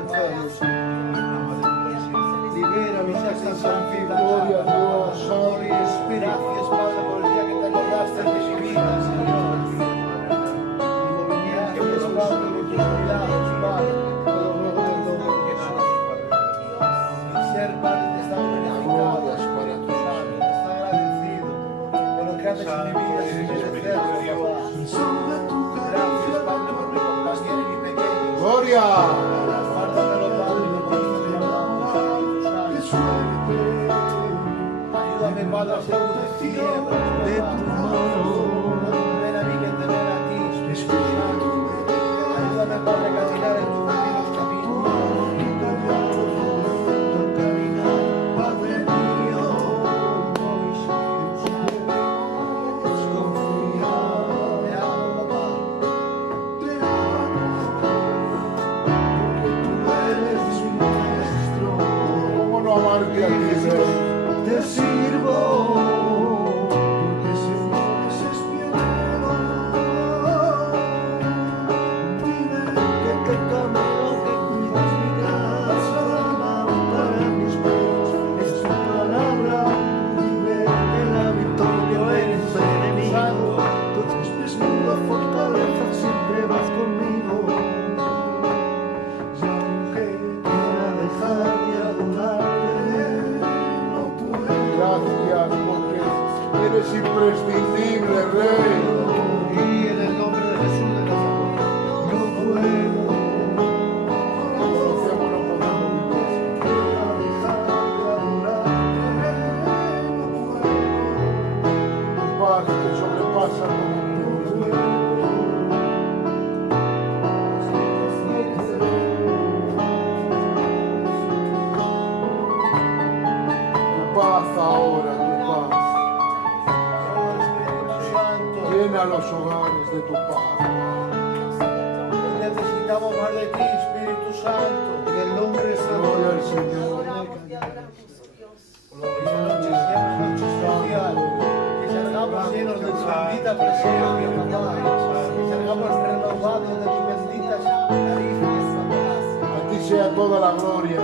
enfermos. Libérame, ya están contigo. Gloria a Dios. Gloria a Espíritu. Gracias, Padre, por el día que te acordaste de mi vida, Señor. Gracias, Padre, por tus cuidados, Padre. Mi ser, Padre, te está glorificado, Espíritu Santo. Te está agradecido por lo que haces en mi vida sin merecerlo, Papá. Gracias, Padre, por mi compañero y mi pequeño. Gloria. Guárdamelo, Padre, como dice mi amado Espíritu Santo. Ayúdame, Padre, a ser un testigo de tu mano. Ven a mí que te ven a ti, Espíritu Santo. Ayúdame, Padre, a caminar en tus divinos caminos. Padre mío, confía. Te amo, papá. Te amo, porque tú eres mi maestro. ¿Cómo no amarte a ti, Rey? Te sirvo, porque Señor ese es mi anhelo. Dime que te camino, que cuidas mi casa, lámpara en mis pies es tu palabra. Dime que la victoria eres el enemigo. Tú eres mi fortaleza, siempre vas conmigo. Y aunque quiera dejar de adorarte, no puedo. Gracias porque eres imprescindible, Rey. Y en el nombre de Jesús de Nazaret, no puedo. Conocemos, no podemos vivir. Quiera dejar de adorarte, no puedo. Tu paz que sobrepasa todo entendimiento. Tu paz ahora, tu paz. Oh, Espíritu Santo, Llena los hogares de tu paz. necesitamos más de ti, Espíritu Santo. En el nombre de Gloria al Señor. Esta noche sea una noche especial, que salgamos llenos de tu bendita presencia, papá, que salgamos renovados de tus benditas caricias, papá. A ti sea toda la gloria.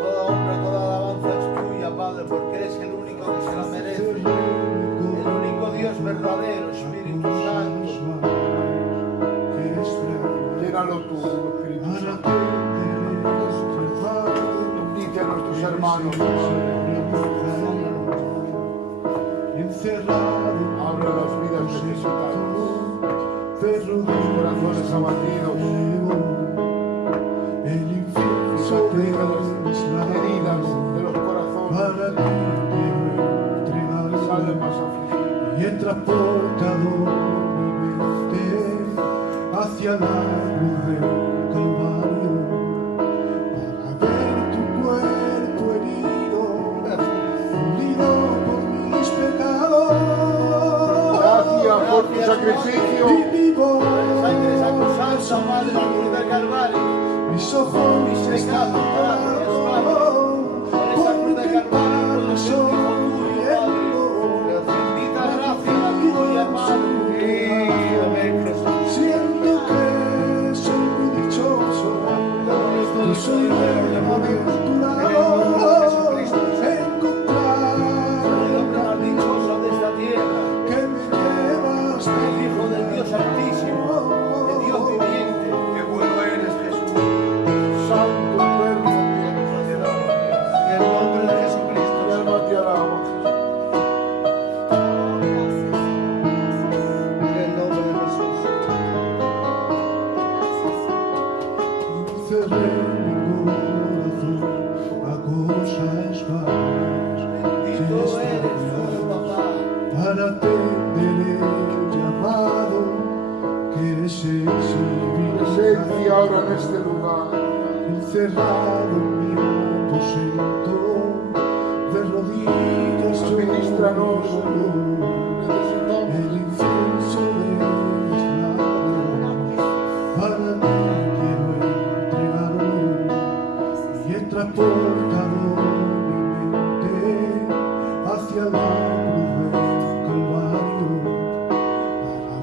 Toda honra, toda alabanza es tuya, Padre, porque eres el único que se la merece, el único Dios verdadero, Espíritu Santo. Llénalo tú, Espíritu Santo. Bendice a nuestros hermanos. Abre las vidas necesitadas. Los corazones abatidos. Santifica las heridas de los corazones. Las almas afligidas. Y he transportado mi mente hacia la cruz del Calvario para ver tu cuerpo herido, unido por mis pecados. Gracias por tu sacrificio. Y vivo Sangre sacrosanta, Padre, la cruz del Calvario. mis ojos Mis pecados, gracias, Padre. Por esa cruz del Calvario, por el Hijo tuyo, Padre. Bendita gracia, la tuya, Padre. Amén, Jesús. Siento que soy muy dichoso, que soy bienaventurado, encontrar El hombre más dichoso de esta tierra, que me llevas el Hijo del Dios Altísimo, de Dios viviente. Qué bueno eres, Jesús. Santo, eterno, En el nombre de Jesucristo. mi alma te alaba. En el nombre de Jesús. cerré mi corazón a cosas vanas. Bendito eres tú, papá. Para atender el llamado que es Presencia ahora en este lugar. encerrado en mi aposento, de rodillas yo Ministranos. Necesitamos. el incienso de mis labios. Para ti quiero entregarlo y he transportado mi mente hacia la cruz del Calvario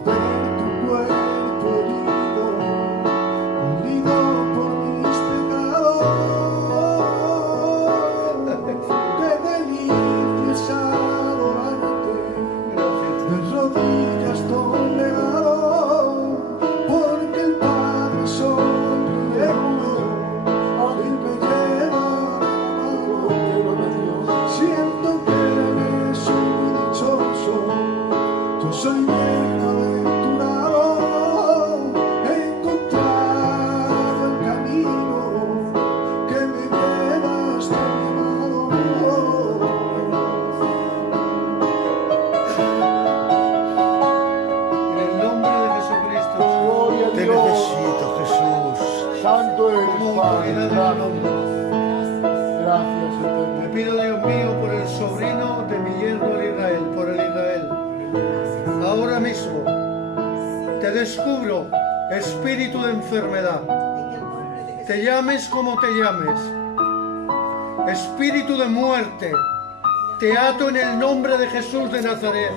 para ver tu cuerpo herido, molido por mis pecados. nombre. Gracias, Te Eterno. pido, Dios mío, por el sobrino de mi yerno el Israel, por el Israel. Ahora mismo te descubro espíritu de enfermedad. Te llames como te llames. Espíritu de muerte. Te ato en el nombre de Jesús de Nazaret.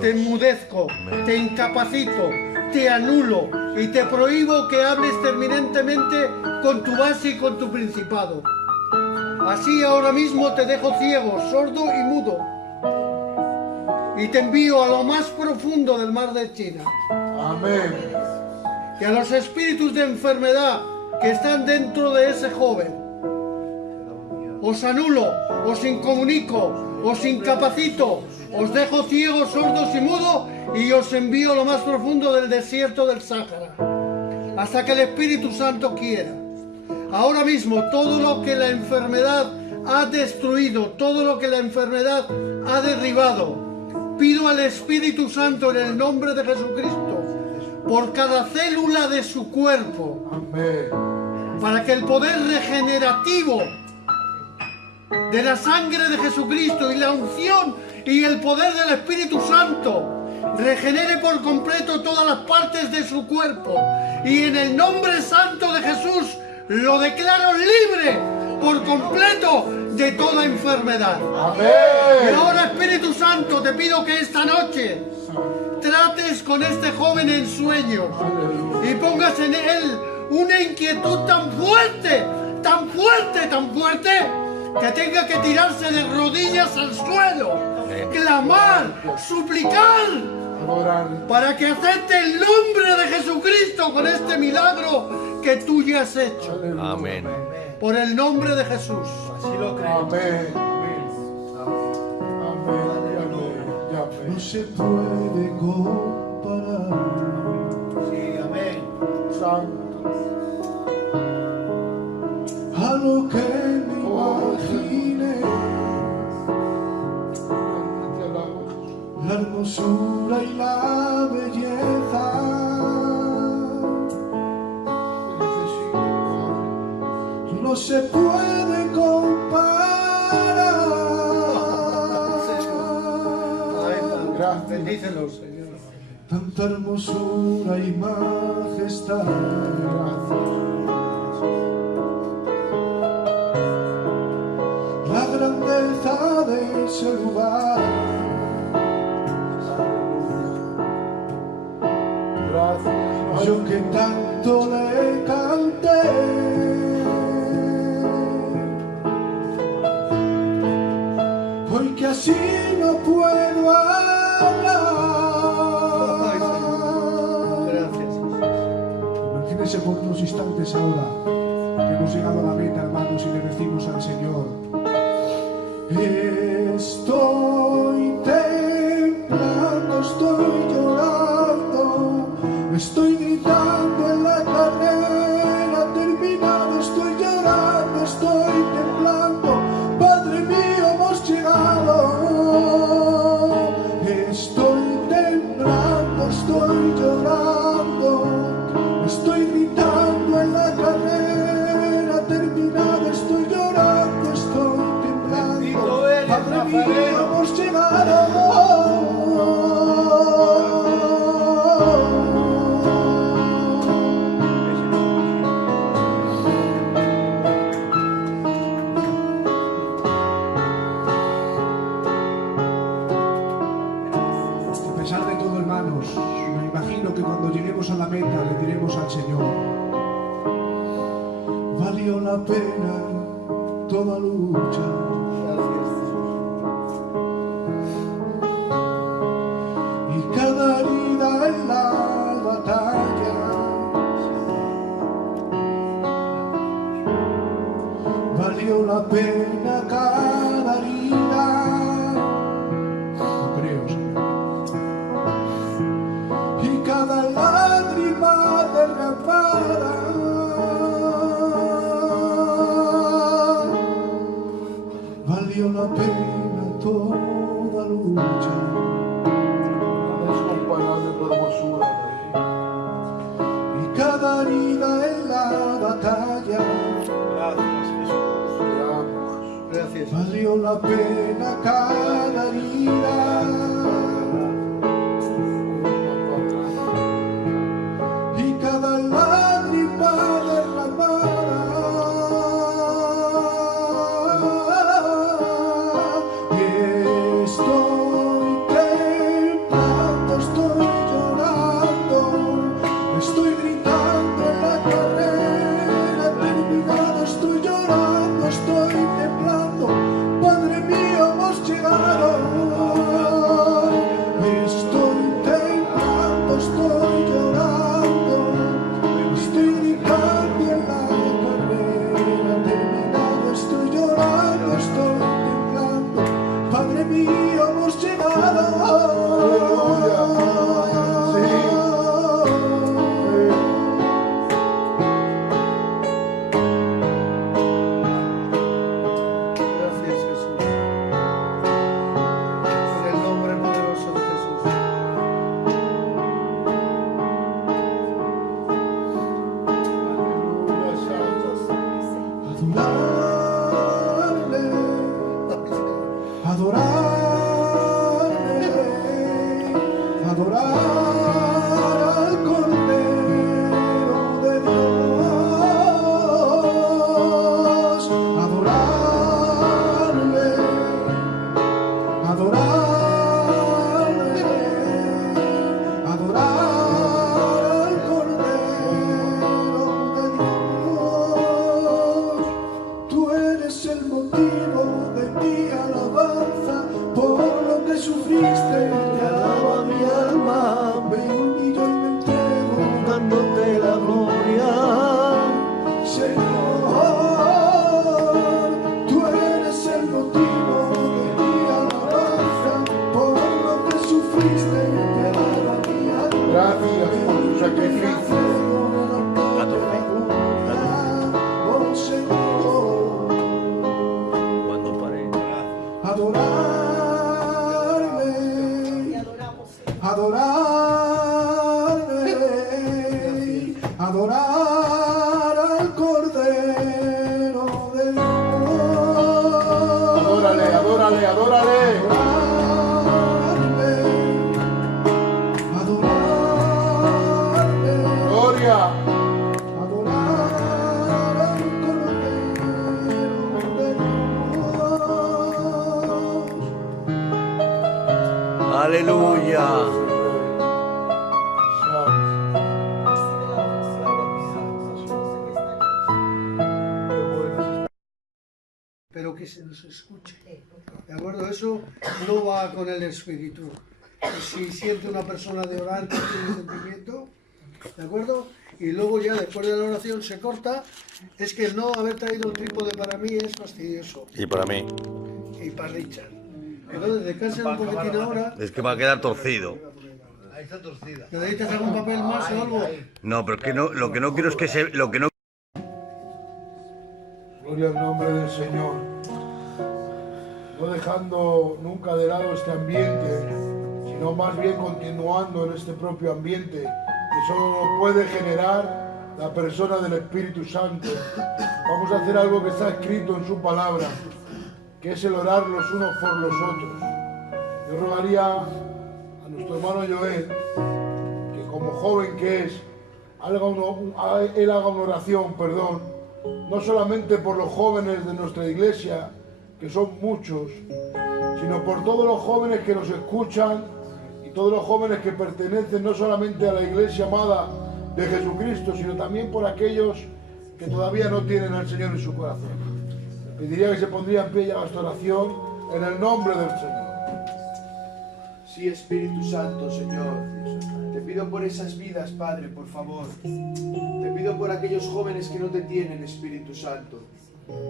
Te enmudezco, te incapacito, te anulo y te prohíbo que hables terminantemente con tu base y con tu principado. Así ahora mismo te dejo ciego, sordo y mudo. Y te envío a lo más profundo del mar de China. Amén. Y a los espíritus de enfermedad que están dentro de ese joven. Os anulo, os incomunico, os incapacito, os dejo ciegos, sordos y mudos y os envío a lo más profundo del desierto del Sáhara. Hasta que el Espíritu Santo quiera. Ahora mismo todo lo que la enfermedad ha destruido, todo lo que la enfermedad ha derribado, pido al Espíritu Santo en el nombre de Jesucristo, por cada célula de su cuerpo, Amén. para que el poder regenerativo de la sangre de Jesucristo y la unción y el poder del Espíritu Santo regenere por completo todas las partes de su cuerpo. Y en el nombre santo de Jesús lo declaro libre por completo de toda enfermedad. Y Amén. ahora, Espíritu Santo, te pido que esta noche trates con este joven en sueños y pongas en él una inquietud tan fuerte, tan fuerte, tan fuerte, que tenga que tirarse de rodillas al suelo, clamar, suplicar, Adorar. para que acepte el nombre de Jesucristo con este milagro que tú ya has hecho. Amén. Por el nombre de Jesús. Amén. Amén. Amén. No se puede comparar Santo. a lo que me imaginé, Te alabo, Jesús. la hermosura y la belleza. Te necesito, Padre. No se puede comparar. Ay, Padre, Gracias. bendícelo, Señor. Tanta hermosura y majestad. La grandeza de ese lugar. Gracias. Yo que tanto le canté. Hoy que así no puedo hablar. Ay, Señor. Gracias, Jesús. Imagínense por unos instantes ahora que hemos llegado a la meta, hermanos, y le decimos al Señor: estoy temblando, estoy llorando, estoy gritando en la carrera terminada, estoy llorando, estoy temblando, Padre mío, hemos llegado. Estoy temblando, estoy llorando, estoy gritando en la carrera terminada, estoy llorando, estoy temblando, Padre mío, hemos llegado. A pesar de todo, hermanos, me imagino que cuando lleguemos a la meta le diremos al Señor: valió la pena toda lucha, y cada herida en la batalla, valió la pena cada herida. No creo, Señor. Y cada lágrima derramada, valió la pena toda lucha. No es comparable tu hermosura, Rey. Y cada herida en la batalla, Gracias, la pena cada herida y cada lágrima derramada. Y estoy temblando, estoy llorando, estoy gritando en la carrera terminada, estoy llorando, estoy temblando. Padre mío, hemos llegado. Estoy temblando, estoy llorando, estoy gritando en la carrera terminada, estoy llorando, estoy temblando. Padre mío, hemos llegado. Gracias, Jesús. En el nombre poderoso de Jesús. Aleluya, santos. Adorarle, adorarle, adorar al Cordero de Dios, adorarle, adorarle, adorar al Cordero de Dios. Tú eres el motivo de mi alabanza, por lo que sufriste. Te alaba mi alma, Me humillo y me entrego, dándote la gloria. Señor. Tú eres el motivo de mi alabanza, por lo que sufriste. Te alaba mi alma. Gracias por tu sacrificio. Oh Señor, Cuando paré. adorarle, adorarle, adorar al Cordero de Dios. Adórale, adórale, adórale. Adorarle, Gloria. adorar al Cordero de Dios. Aleluya. Pero que se nos escuche. ¿De acuerdo? Eso no va con el espíritu. Si siente una persona de orar que tiene sentimiento, ¿de acuerdo? Y luego ya después de la oración se corta, es que el no haber traído un trípode para mí es fastidioso. Y para mí, Y para Richard. Entonces descansen un poquitín ahora. es que va a quedar torcido. ¿Necesitas algún papel más o algo? No, pero es que no, lo que no quiero es que se, lo que no Gloria al nombre del Señor. No dejando nunca de lado este ambiente, sino más bien continuando en este propio ambiente que solo puede generar la persona del Espíritu Santo. Vamos a hacer algo que está escrito en su palabra, que es el orar los unos por los otros. Yo rogaría a nuestro hermano Joel que, como joven que es, él haga una oración, no solamente por los jóvenes de nuestra iglesia, que son muchos, sino por todos los jóvenes que nos escuchan y todos los jóvenes que pertenecen no solamente a la iglesia amada de Jesucristo, sino también por aquellos que todavía no tienen al Señor en su corazón. Pediría que se pondría en pie ya esta oración en el nombre del Señor. Sí, Espíritu Santo, Señor. Te pido por esas vidas, Padre, por favor. Te pido por aquellos jóvenes que no te tienen, Espíritu Santo.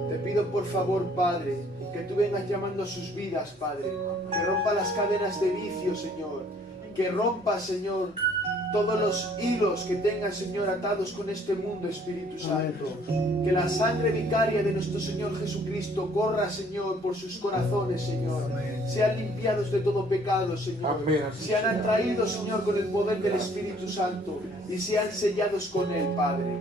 Te pido por favor, Padre, que tú vengas llamando a sus vidas, Padre. Que rompa las cadenas de vicio, Señor. Que rompa, Señor, todos los hilos que tengan, Señor, atados con este mundo, Espíritu Santo. Que la sangre vicaria de nuestro Señor Jesucristo corra, Señor, por sus corazones, Señor. Sean limpiados de todo pecado, Señor. Amén. Sean atraídos, Señor, con el poder del Espíritu Santo y sean sellados con Él, Padre.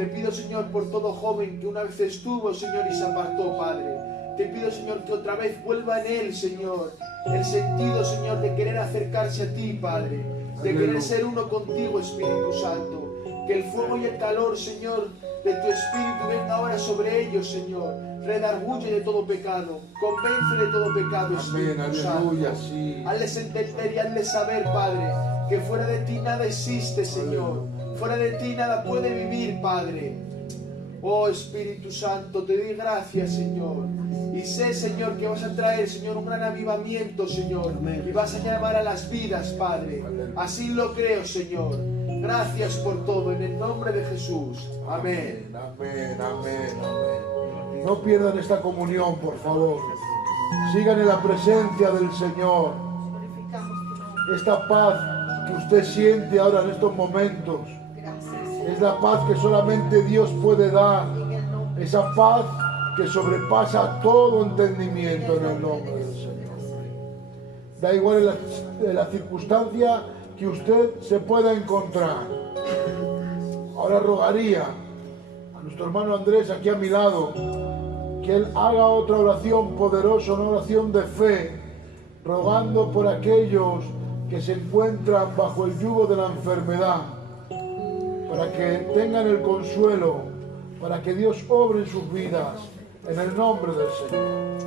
Te pido, Señor, por todo joven que una vez estuvo, Señor, y se apartó, Padre. Te pido, Señor, que otra vez vuelva en él, Señor, el sentido, Señor, de querer acercarse a ti, Padre, de querer ser uno contigo, Espíritu Santo. Que el fuego y el calor, Señor, de tu Espíritu venga ahora sobre ellos, Señor. Redarguye de todo pecado, convence de todo pecado, Espíritu Amén, Santo. aleluya, sí. Hazles entender y hazles saber, Padre, que fuera de ti nada existe, Señor. Fuera de ti nada puede vivir, Padre. Oh Espíritu Santo, te doy gracias, Señor. Y sé, Señor, que vas a traer, Señor, un gran avivamiento, Señor. Y vas a llamar a las vidas, Padre. Así lo creo, Señor. Gracias por todo, en el nombre de Jesús. Amén. Amén, amén, amén. No pierdan esta comunión, por favor. Sigan en la presencia del Señor. Esta paz que usted siente ahora en estos momentos es la paz que solamente Dios puede dar. Esa paz que sobrepasa todo entendimiento en el nombre del Señor. Da igual en la circunstancia que usted se pueda encontrar. Ahora rogaría a nuestro hermano Andrés aquí a mi lado que él haga otra oración poderosa, una oración de fe, rogando por aquellos que se encuentran bajo el yugo de la enfermedad, para que tengan el consuelo, para que Dios obre en sus vidas, en el nombre del Señor.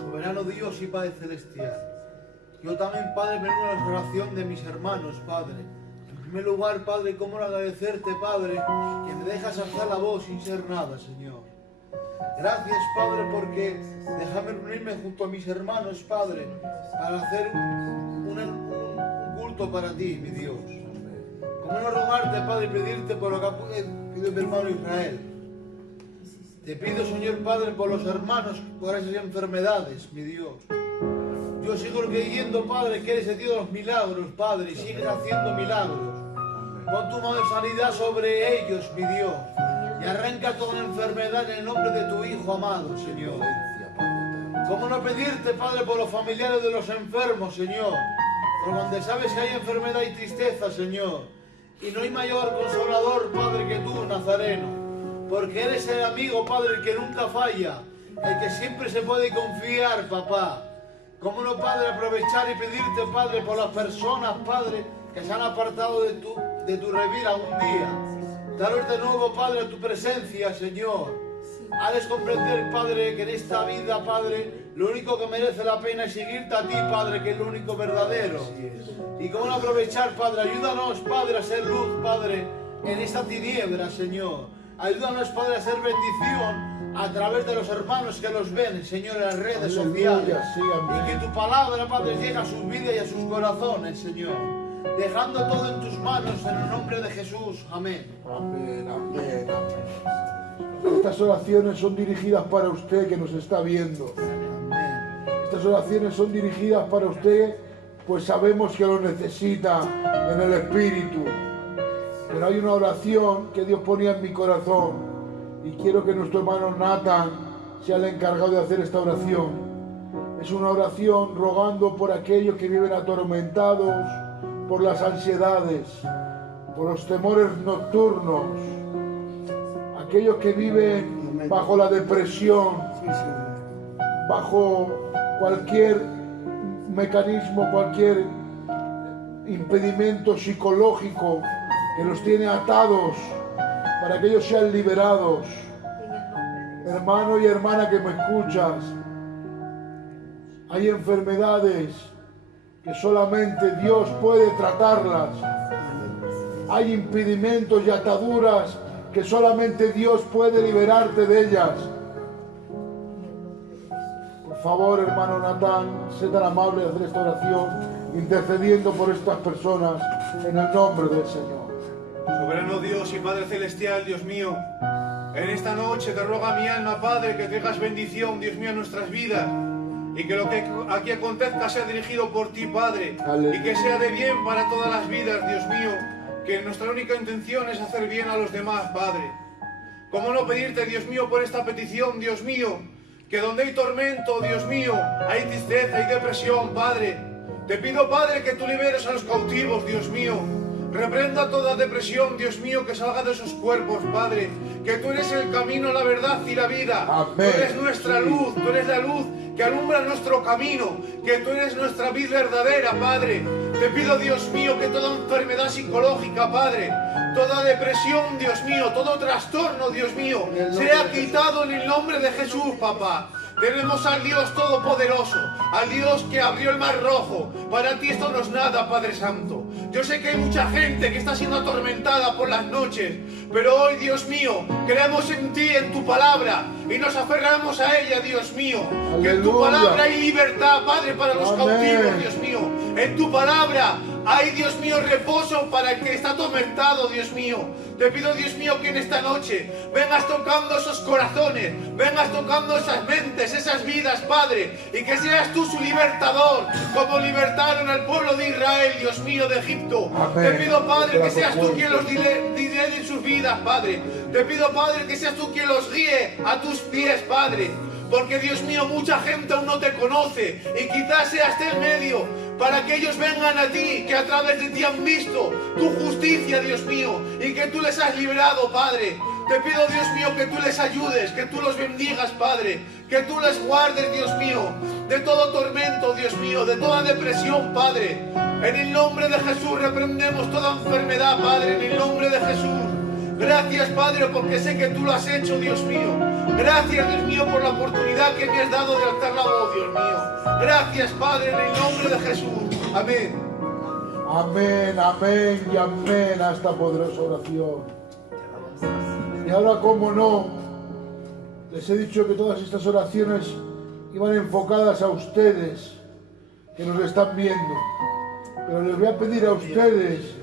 Soberano Dios y Padre Celestial, yo también, Padre, me uno a la oración de mis hermanos, Padre. En primer lugar, Padre, cómo no agradecerte, Padre, que me dejas alzar la voz sin ser nada, Señor. Gracias, Padre, porque déjame reunirme junto a mis hermanos, Padre, para hacer un culto para ti, mi Dios. Cómo no rogarte, Padre, y pedirte por lo que ha pedido mi hermano Israel. Te pido, Señor Padre, por los hermanos, por esas enfermedades, mi Dios. Yo sigo creyendo, Padre, que eres el Dios de los milagros, Padre, y sigues haciendo milagros. Pon tu mano de sanidad sobre ellos, mi Dios, y arranca toda enfermedad en el nombre de tu Hijo amado, Señor. ¿Cómo no pedirte, Padre, por los familiares de los enfermos, Señor? Por donde sabes que hay enfermedad y tristeza, Señor. Y no hay mayor consolador, Padre, que tú, Nazareno. Porque eres el amigo, Padre, el que nunca falla, el que siempre se puede confiar, papá. ¿Cómo no, Padre, aprovechar y pedirte, Padre, por las personas, Padre, que se han apartado de tu revira un día? Daros de nuevo, Padre, a tu presencia, Señor. Hazles comprender, Padre, que en esta vida, Padre, lo único que merece la pena es seguirte a ti, Padre, que es lo único verdadero. Y cómo no aprovechar, Padre, ayúdanos, Padre, a ser luz, Padre, en esta tiniebla, Señor. Ayúdanos, Padre, a ser bendición a través de los hermanos que los ven, Señor, en las redes sociales. Sí, amén. Y que tu palabra, Padre, llegue a sus vidas y a sus corazones, Señor. Dejando todo en tus manos, en el nombre de Jesús. Amén. Amén, amén, amén. Estas oraciones son dirigidas para usted que nos está viendo. Amén. Estas oraciones son dirigidas para usted, pues sabemos que lo necesita en el Espíritu. Pero hay una oración que Dios ponía en mi corazón y quiero que nuestro hermano Nathan sea el encargado de hacer esta oración. Es una oración rogando por aquellos que viven atormentados por las ansiedades, por los temores nocturnos, aquellos que viven bajo la depresión, bajo cualquier mecanismo, cualquier impedimento psicológico que los tiene atados, para que ellos sean liberados. Hermano y hermana que me escuchas, hay enfermedades que solamente Dios puede tratarlas. Hay impedimentos y ataduras que solamente Dios puede liberarte de ellas. Por favor, hermano Natán, sé tan amable de hacer esta oración, intercediendo por estas personas en el nombre del Señor. Soberano Dios y Padre Celestial, Dios mío, en esta noche te ruega mi alma, Padre, que traigas bendición, Dios mío, a nuestras vidas, y que lo que aquí acontezca sea dirigido por ti, Padre, Aleluya. y que sea de bien para todas las vidas, Dios mío, que nuestra única intención es hacer bien a los demás, Padre. ¿Cómo no pedirte, Dios mío, por esta petición, Dios mío, que donde hay tormento, Dios mío, hay tristeza y depresión, Padre? Te pido, Padre, que tú liberes a los cautivos, Dios mío. Reprenda toda depresión, Dios mío, que salga de sus cuerpos, Padre. Que tú eres el camino, la verdad y la vida. Amén. Tú eres nuestra luz, tú eres la luz que alumbra nuestro camino. Que tú eres nuestra vida verdadera, Padre. Te pido, Dios mío, que toda enfermedad psicológica, Padre, toda depresión, Dios mío, todo trastorno, Dios mío, sea quitado en el nombre de Jesús, papá. Tenemos al Dios Todopoderoso, al Dios que abrió el Mar Rojo. Para ti esto no es nada, Padre Santo. Yo sé que hay mucha gente que está siendo atormentada por las noches, pero hoy, Dios mío, creemos en ti, en tu palabra, y nos aferramos a ella, Dios mío. Que en tu Aleluya. palabra hay libertad, Padre, para los Amén. cautivos, Dios mío. En tu palabra hay, Dios mío, reposo para el que está atormentado, Dios mío. Te pido, Dios mío, que en esta noche vengas tocando esos corazones, vengas tocando esas mentes, esas vidas, Padre, y que seas tú su libertador, como libertaron al pueblo de Israel, Dios mío, de Egipto. Amén. Te pido, Padre, que seas tú quien los lidere en sus vidas, Padre. Te pido, Padre, que seas tú quien los guíe a tus pies, Padre. Porque, Dios mío, mucha gente aún no te conoce y quizás seas el medio para que ellos vengan a ti, que a través de ti han visto tu justicia, Dios mío, y que tú les has librado, Padre. Te pido, Dios mío, que tú les ayudes, que tú los bendigas, Padre, que tú les guardes, Dios mío, de todo tormento, Dios mío, de toda depresión, Padre. En el nombre de Jesús reprendemos toda enfermedad, Padre, en el nombre de Jesús. Gracias, Padre, porque sé que tú lo has hecho, Dios mío. Gracias, Dios mío, por la oportunidad que me has dado de alzar la voz, Dios mío. Gracias, Padre, en el nombre de Jesús. Amén. Amén, amén y amén a esta poderosa oración. Y ahora, como no, les he dicho que todas estas oraciones iban enfocadas a ustedes, que nos están viendo. Pero les voy a pedir a ustedes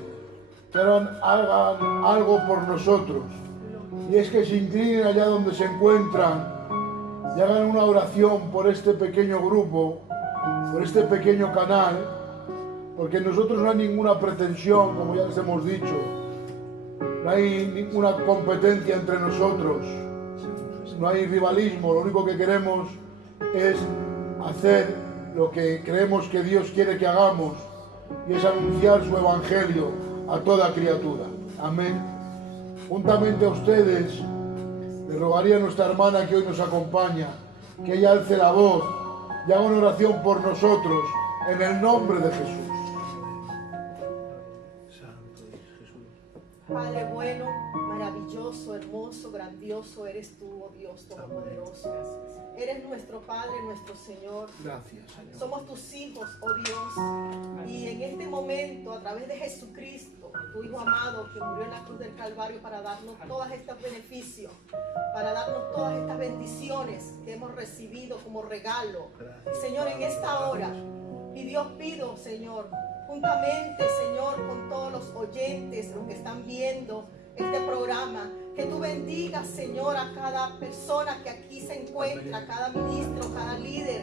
que hagan algo por nosotros. Y es que se inclinen allá donde se encuentran y hagan una oración por este pequeño grupo, por este pequeño canal, porque nosotros no hay ninguna pretensión, como ya les hemos dicho, no hay ninguna competencia entre nosotros, no hay rivalismo, lo único que queremos es hacer lo que creemos que Dios quiere que hagamos, y es anunciar su evangelio a toda criatura. Amén. Juntamente a ustedes, le rogaría a nuestra hermana que hoy nos acompaña, que ella alce la voz y haga una oración por nosotros, en el nombre de Jesús. Padre bueno, maravilloso, hermoso, grandioso eres tú, oh Dios Todopoderoso. Eres nuestro Padre, nuestro Señor. Gracias, Señor. Somos tus hijos, oh Dios. Y en este momento, a través de Jesucristo, tu Hijo amado, que murió en la cruz del Calvario para darnos todos estos beneficios, para darnos todas estas bendiciones que hemos recibido como regalo. Señor, en esta hora, y Dios pido, Señor, juntamente, Señor, con todos los oyentes, los que están viendo este programa, que tú bendigas, Señor, a cada persona que aquí se encuentra, cada ministro, cada líder,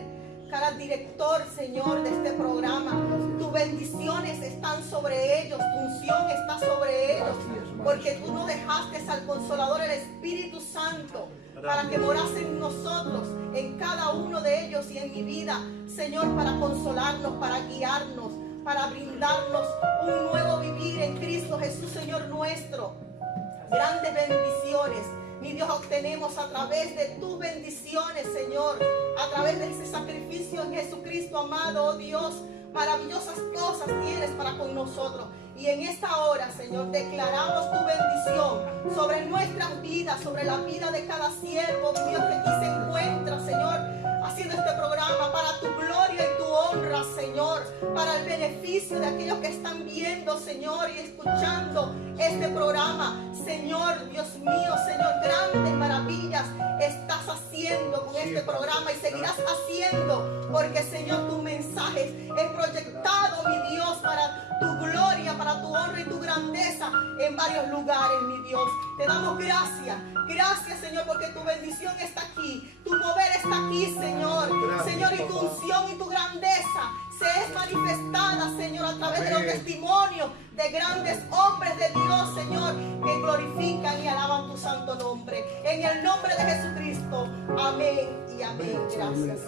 cada director, Señor, de este programa. Tus bendiciones están sobre ellos, tu unción está sobre ellos, porque tú no dejaste al Consolador, el Espíritu Santo, para que morase en nosotros, en cada uno de ellos y en mi vida, Señor, para consolarnos, para guiarnos, para brindarnos un nuevo vivir en Cristo Jesús, Señor nuestro. Grandes bendiciones, mi Dios, obtenemos a través de tus bendiciones, Señor, a través de ese sacrificio en Jesucristo, amado, oh Dios. Maravillosas cosas tienes para con nosotros. Y en esta hora, Señor, declaramos tu bendición sobre nuestras vidas, sobre la vida de cada siervo, mi Dios, que aquí se encuentra, Señor, haciendo este programa para tu gloria y tu honra, Señor, para el beneficio de aquellos que están viendo, Señor, y escuchando este programa. Señor, Dios mío, Señor, grandes maravillas estás haciendo con este programa y seguirás haciendo, porque, Señor, tu mensaje es proyectado, mi Dios, para tu gloria, para tu honra y tu grandeza en varios lugares, mi Dios. Te damos gracias. Gracias, Señor, porque tu bendición está aquí, tu mover está aquí, Señor. Señor, y tu unción y tu grandeza se es manifestada, Señor, a través de los testimonios de grandes hombres de Dios, Señor, que glorifican y alaban tu santo nombre. En el nombre de Jesucristo. Amén y amén. Gracias.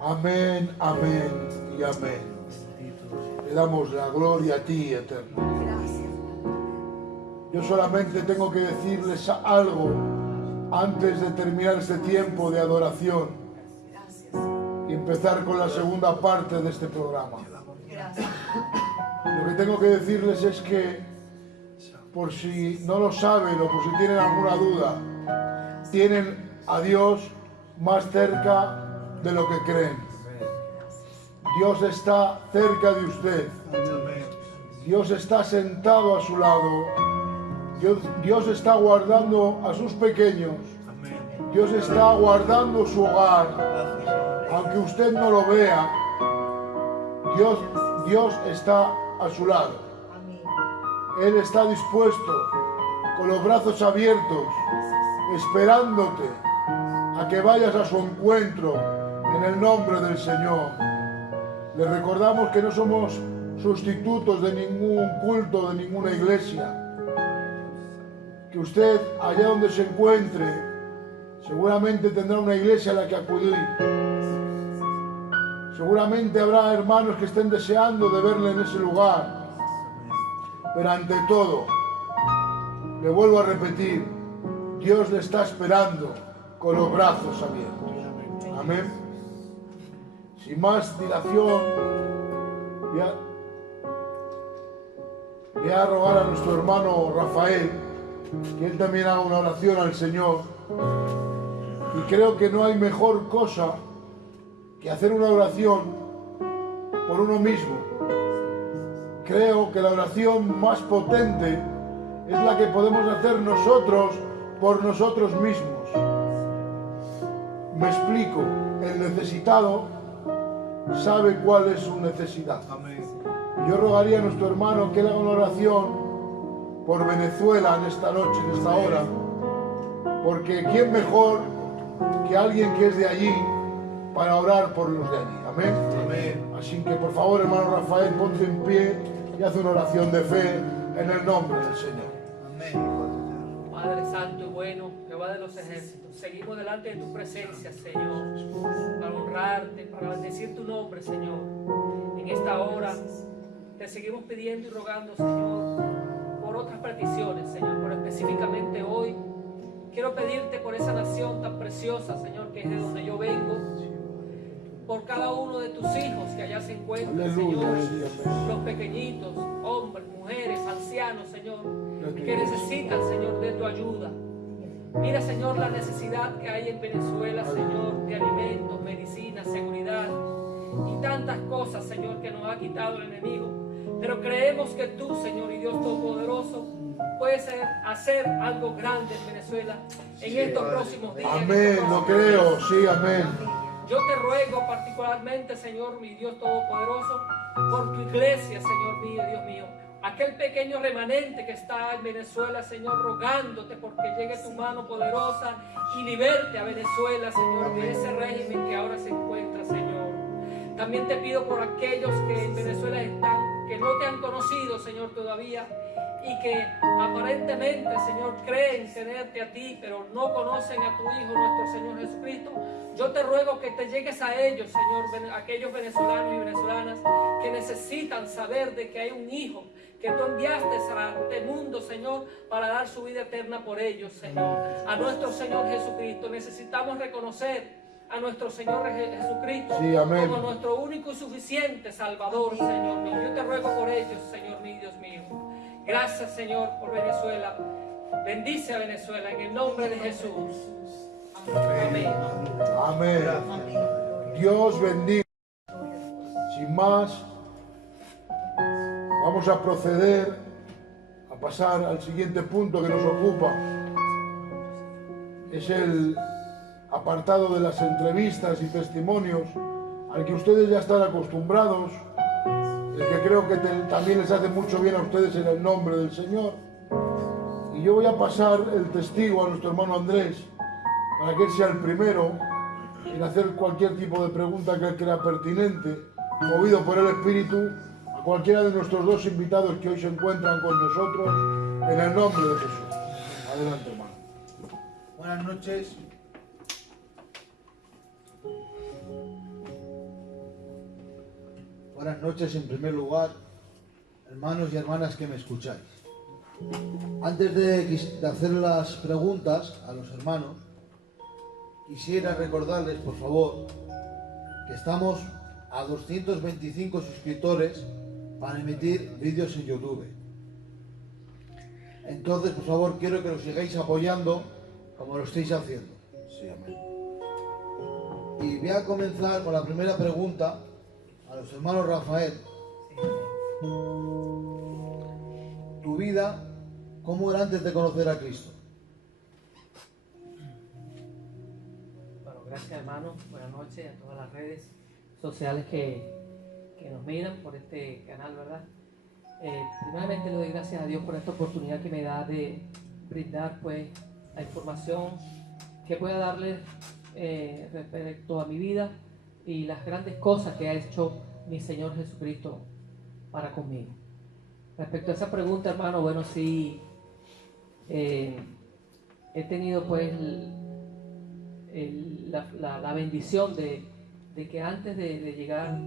Amén, amén y amén. Te damos la gloria a ti, eterno. Gracias. Yo solamente tengo que decirles algo antes de terminar este tiempo de adoración Gracias. y empezar con la segunda parte de este programa. Gracias. Lo que tengo que decirles es que, por si no lo saben o por si tienen alguna duda, tienen a Dios más cerca de lo que creen. Dios está cerca de usted. Dios está sentado a su lado. Dios está guardando a sus pequeños. Dios está guardando su hogar. Aunque usted no lo vea, Dios está a su lado. Amén. Él está dispuesto, con los brazos abiertos, esperándote a que vayas a su encuentro en el nombre del Señor. Le recordamos que no somos sustitutos de ningún culto, de ninguna iglesia. Que usted, allá donde se encuentre, seguramente tendrá una iglesia a la que acudir. Seguramente habrá hermanos que estén deseando de verle en ese lugar. Pero ante todo, le vuelvo a repetir, Dios le está esperando con los brazos abiertos. Amén. Sin más dilación, voy a rogar a nuestro hermano Rafael que él también haga una oración al Señor. Y creo que no hay mejor cosa que hacer una oración por uno mismo. Creo que la oración más potente es la que podemos hacer nosotros por nosotros mismos. Me explico, el necesitado sabe cuál es su necesidad. Yo rogaría a nuestro hermano que él haga una oración por Venezuela en esta noche, en esta hora, porque ¿quién mejor que alguien que es de allí para orar por los de allí? Amén. Amén. Así que por favor, hermano Rafael, ponte en pie y haz una oración de fe en el nombre del Señor. Amén. Padre Santo y bueno, Jehová de los ejércitos, seguimos delante de tu presencia, Señor, para honrarte, para bendecir tu nombre, Señor. En esta hora te seguimos pidiendo y rogando, Señor, por otras peticiones, Señor, pero específicamente hoy quiero pedirte por esa nación tan preciosa, Señor, que es de donde yo vengo, por cada uno de tus hijos que allá se encuentran, Aleluya, Señor, aleluya. los pequeñitos, hombres, mujeres, ancianos, Señor, que necesitan, Señor, de tu ayuda. Mira, Señor, la necesidad que hay en Venezuela, Señor, de alimentos, medicinas, seguridad y tantas cosas, Señor, que nos ha quitado el enemigo. Pero creemos que tú, Señor, y Dios Todopoderoso, puedes hacer algo grande en Venezuela en estos próximos días. Amén, lo creo, sí, amén. Yo te ruego particularmente, Señor, mi Dios Todopoderoso, por tu iglesia, Señor mío, Dios mío. Aquel pequeño remanente que está en Venezuela, Señor, rogándote porque llegue tu mano poderosa y liberte a Venezuela, Señor, de ese régimen que ahora se encuentra, Señor. También te pido por aquellos que en Venezuela están, que no te han conocido, Señor, todavía, y que aparentemente, Señor, creen tenerte a ti, pero no conocen a tu Hijo, nuestro Señor Jesucristo. Yo te ruego que te llegues a ellos, Señor, aquellos venezolanos y venezolanas que necesitan saber de que hay un Hijo que tú enviaste a este mundo, Señor, para dar su vida eterna por ellos, Señor. A nuestro Señor Jesucristo necesitamos reconocer a nuestro Señor Jesucristo, Sí, amén, como nuestro único y suficiente Salvador, Señor mío. Yo te ruego por ellos, Señor mío, Dios mío. Gracias, Señor, por Venezuela. Bendice a Venezuela en el nombre de Jesús. Amén. Amén. Dios bendiga. Sin más, vamos a proceder a pasar al siguiente punto que nos ocupa. Es el apartado de las entrevistas y testimonios al que ustedes ya están acostumbrados, el que creo que también les hace mucho bien a ustedes en el nombre del Señor. Y yo voy a pasar el testigo a nuestro hermano Andrés para que él sea el primero en hacer cualquier tipo de pregunta que él crea pertinente, movido por el Espíritu, a cualquiera de nuestros dos invitados que hoy se encuentran con nosotros, en el nombre de Jesús. Adelante, hermano. Buenas noches. Buenas noches en primer lugar, hermanos y hermanas que me escucháis. Antes de hacer las preguntas a los hermanos, quisiera recordarles, por favor, que estamos a 225 suscriptores para emitir vídeos en YouTube. Entonces, por favor, quiero que nos sigáis apoyando como lo estáis haciendo. Sí, amén. Y voy a comenzar con la primera pregunta a los hermanos Rafael. Tu vida, ¿cómo era antes de conocer a Cristo? Bueno, gracias hermano, buenas noches a todas las redes sociales que nos miran por este canal, ¿verdad? Primeramente le doy gracias a Dios por esta oportunidad que me da de brindar pues la información que pueda darles respecto a mi vida y las grandes cosas que ha hecho mi Señor Jesucristo para conmigo. Respecto a esa pregunta, hermano, bueno, sí, he tenido pues la bendición de que antes de llegar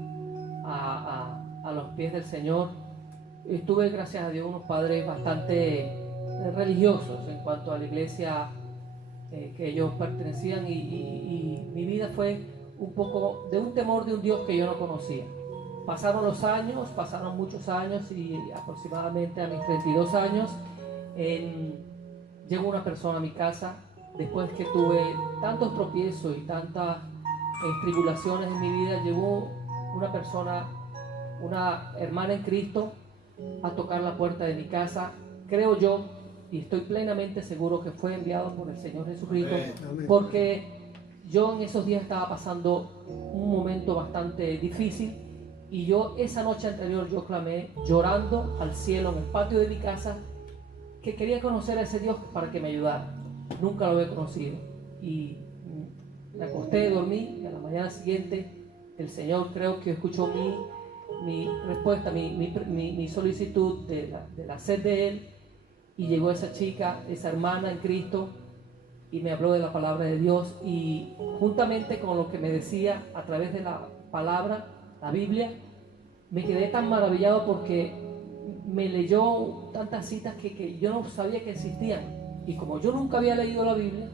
a los pies del Señor, tuve, gracias a Dios, unos padres bastante religiosos en cuanto a la iglesia que ellos pertenecían y mi vida fue un poco de un temor de un Dios que yo no conocía. Pasaron los años, pasaron muchos años y aproximadamente a mis 32 años llegó una persona a mi casa después que tuve tantos tropiezos y tantas tribulaciones en mi vida. Llegó una persona, una hermana en Cristo, a tocar la puerta de mi casa. Creo yo y estoy plenamente seguro que fue enviado por el Señor Jesucristo, porque yo en esos días estaba pasando un momento bastante difícil y yo esa noche anterior yo clamé llorando al cielo en el patio de mi casa que quería conocer a ese Dios para que me ayudara. Nunca lo había conocido y me acosté, dormí y a la mañana siguiente el Señor creo que escuchó mi respuesta, mi solicitud de la sed de Él, y llegó esa chica, esa hermana en Cristo, y me habló de la palabra de Dios, y juntamente con lo que me decía a través de la palabra, la Biblia, me quedé tan maravillado porque me leyó tantas citas que yo no sabía que existían, y como yo nunca había leído la Biblia,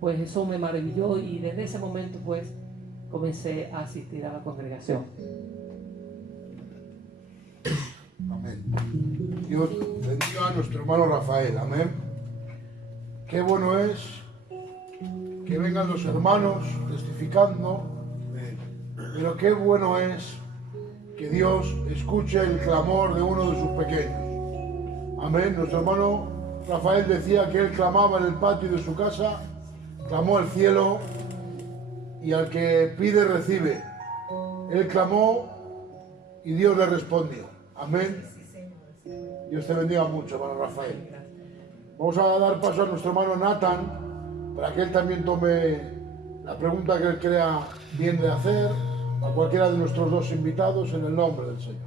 pues eso me maravilló, y desde ese momento pues comencé a asistir a la congregación. Amén. Dios bendiga a nuestro hermano Rafael. Amén. Qué bueno es que vengan los hermanos testificando, pero qué bueno es que Dios escuche el clamor de uno de sus pequeños. Amén. Nuestro hermano Rafael decía que él clamaba en el patio de su casa, clamó al cielo y al que pide recibe. Él clamó y Dios le respondió. Amén. Dios te bendiga mucho, hermano Rafael. Vamos a dar paso a nuestro hermano Nathan para que él también tome la pregunta que él crea bien de hacer a cualquiera de nuestros dos invitados en el nombre del Señor.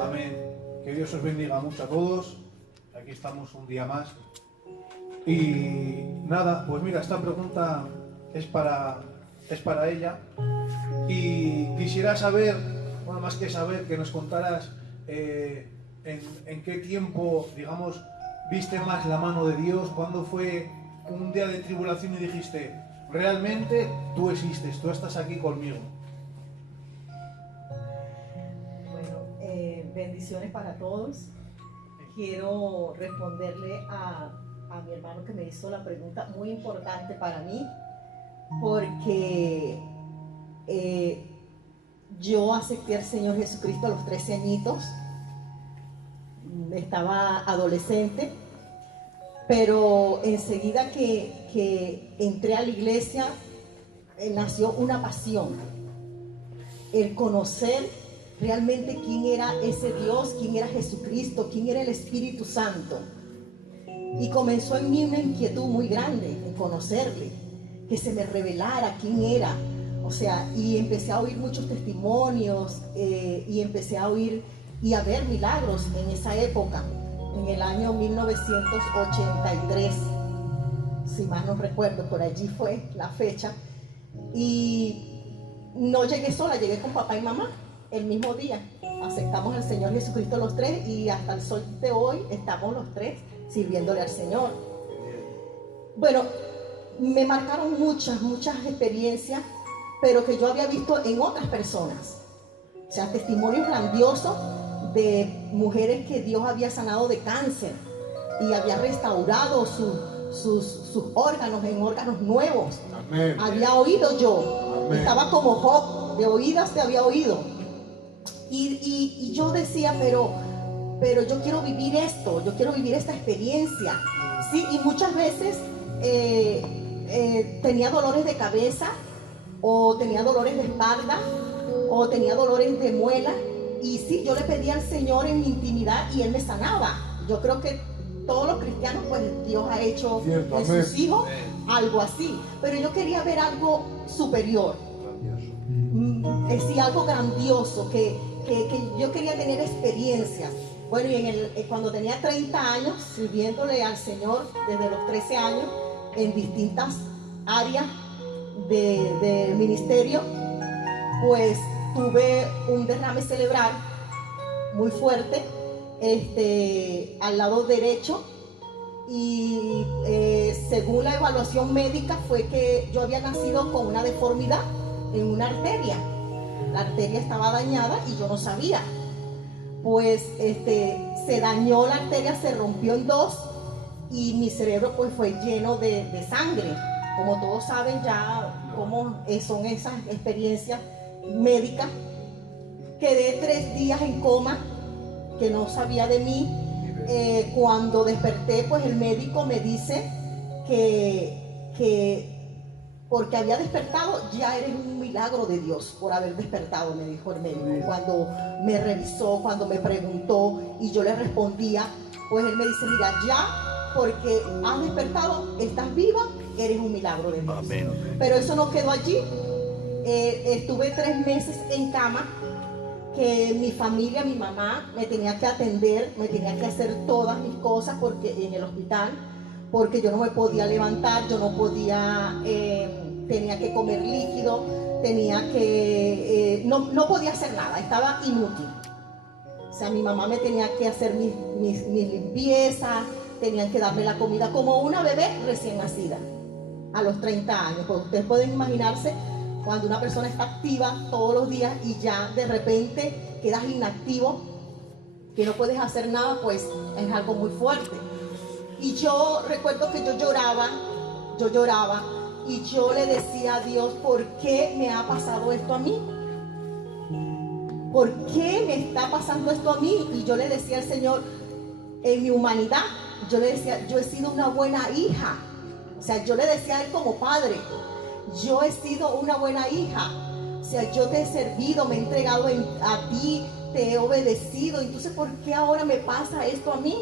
Amén. Que Dios os bendiga mucho a todos. Aquí estamos un día más. Y nada, pues mira, esta pregunta es para ella. Y quisiera saber, bueno, más que saber, que nos contaras en qué tiempo, digamos, viste más la mano de Dios, cuándo fue un día de tribulación y dijiste, realmente tú existes, tú estás aquí conmigo. Bueno, bendiciones para todos. Quiero responderle a mi hermano que me hizo la pregunta muy importante para mí, porque yo acepté al Señor Jesucristo a los 13 añitos. Estaba adolescente, pero enseguida que entré a la iglesia nació una pasión, el conocer realmente quién era ese Dios, quién era Jesucristo, quién era el Espíritu Santo, y comenzó en mí una inquietud muy grande en conocerle, que se me revelara quién era. O sea, y empecé a oír muchos testimonios y empecé a oír y a ver milagros en esa época, en el año 1983, si mal no recuerdo, por allí fue la fecha. Y no llegué sola, llegué con papá y mamá. el mismo día aceptamos al Señor Jesucristo los tres y hasta el sol de hoy estamos los tres sirviéndole al Señor. Bueno, me marcaron muchas experiencias, pero que yo había visto en otras personas. O sea, testimonios grandiosos de mujeres que Dios había sanado de cáncer y había restaurado sus órganos en órganos nuevos. Amén. Había oído yo. Amén. Estaba como Job, de oídas te había oído. Y yo decía, pero yo quiero vivir esto, yo quiero vivir esta experiencia. Sí, y muchas veces tenía dolores de cabeza, o tenía dolores de espalda, o tenía dolores de muela. Y sí, yo le pedía al Señor en mi intimidad y Él me sanaba. Yo creo que todos los cristianos, pues Dios ha hecho Cierto, en amén. sus hijos algo así. Pero yo quería ver algo superior. Sí, algo grandioso, que yo quería tener experiencias. Bueno, y cuando tenía 30 años, sirviéndole al Señor desde los 13 años, en distintas áreas del ministerio, pues tuve un derrame cerebral muy fuerte, al lado derecho, y según la evaluación médica fue que yo había nacido con una deformidad en una arteria. La arteria estaba dañada y yo no sabía. Pues se dañó la arteria, se rompió en dos y mi cerebro pues fue lleno de sangre. Como todos saben ya cómo son esas experiencias médicas. Quedé 3 días en coma, que no sabía de mí. Cuando desperté, pues el médico me dice que porque había despertado, ya eres un milagro de Dios por haber despertado, me dijo el médico. Cuando me revisó, cuando me preguntó y yo le respondía, pues él me dice, mira, ya porque has despertado, estás viva, eres un milagro de Dios. Amén. Pero eso no quedó allí. Estuve 3 meses en cama, que mi familia, mi mamá, me tenía que atender, me tenía que hacer todas mis cosas porque en el hospital, porque yo no me podía levantar, yo no podía, tenía que comer líquido, tenía que, no podía hacer nada, estaba inútil. O sea, mi mamá me tenía que hacer mis limpiezas, tenían que darme la comida como una bebé recién nacida, a los 30 años. Pues ustedes pueden imaginarse cuando una persona está activa todos los días y ya de repente quedas inactivo, que no puedes hacer nada, pues es algo muy fuerte. Y yo recuerdo que yo lloraba y yo le decía a Dios, ¿por qué me ha pasado esto a mí? ¿Por qué me está pasando esto a mí? Y yo le decía al Señor, en mi humanidad, yo le decía, yo he sido una buena hija. O sea, yo le decía a Él como padre, yo he sido una buena hija. O sea, yo te he servido, me he entregado a ti, te he obedecido. Entonces, ¿por qué ahora me pasa esto a mí?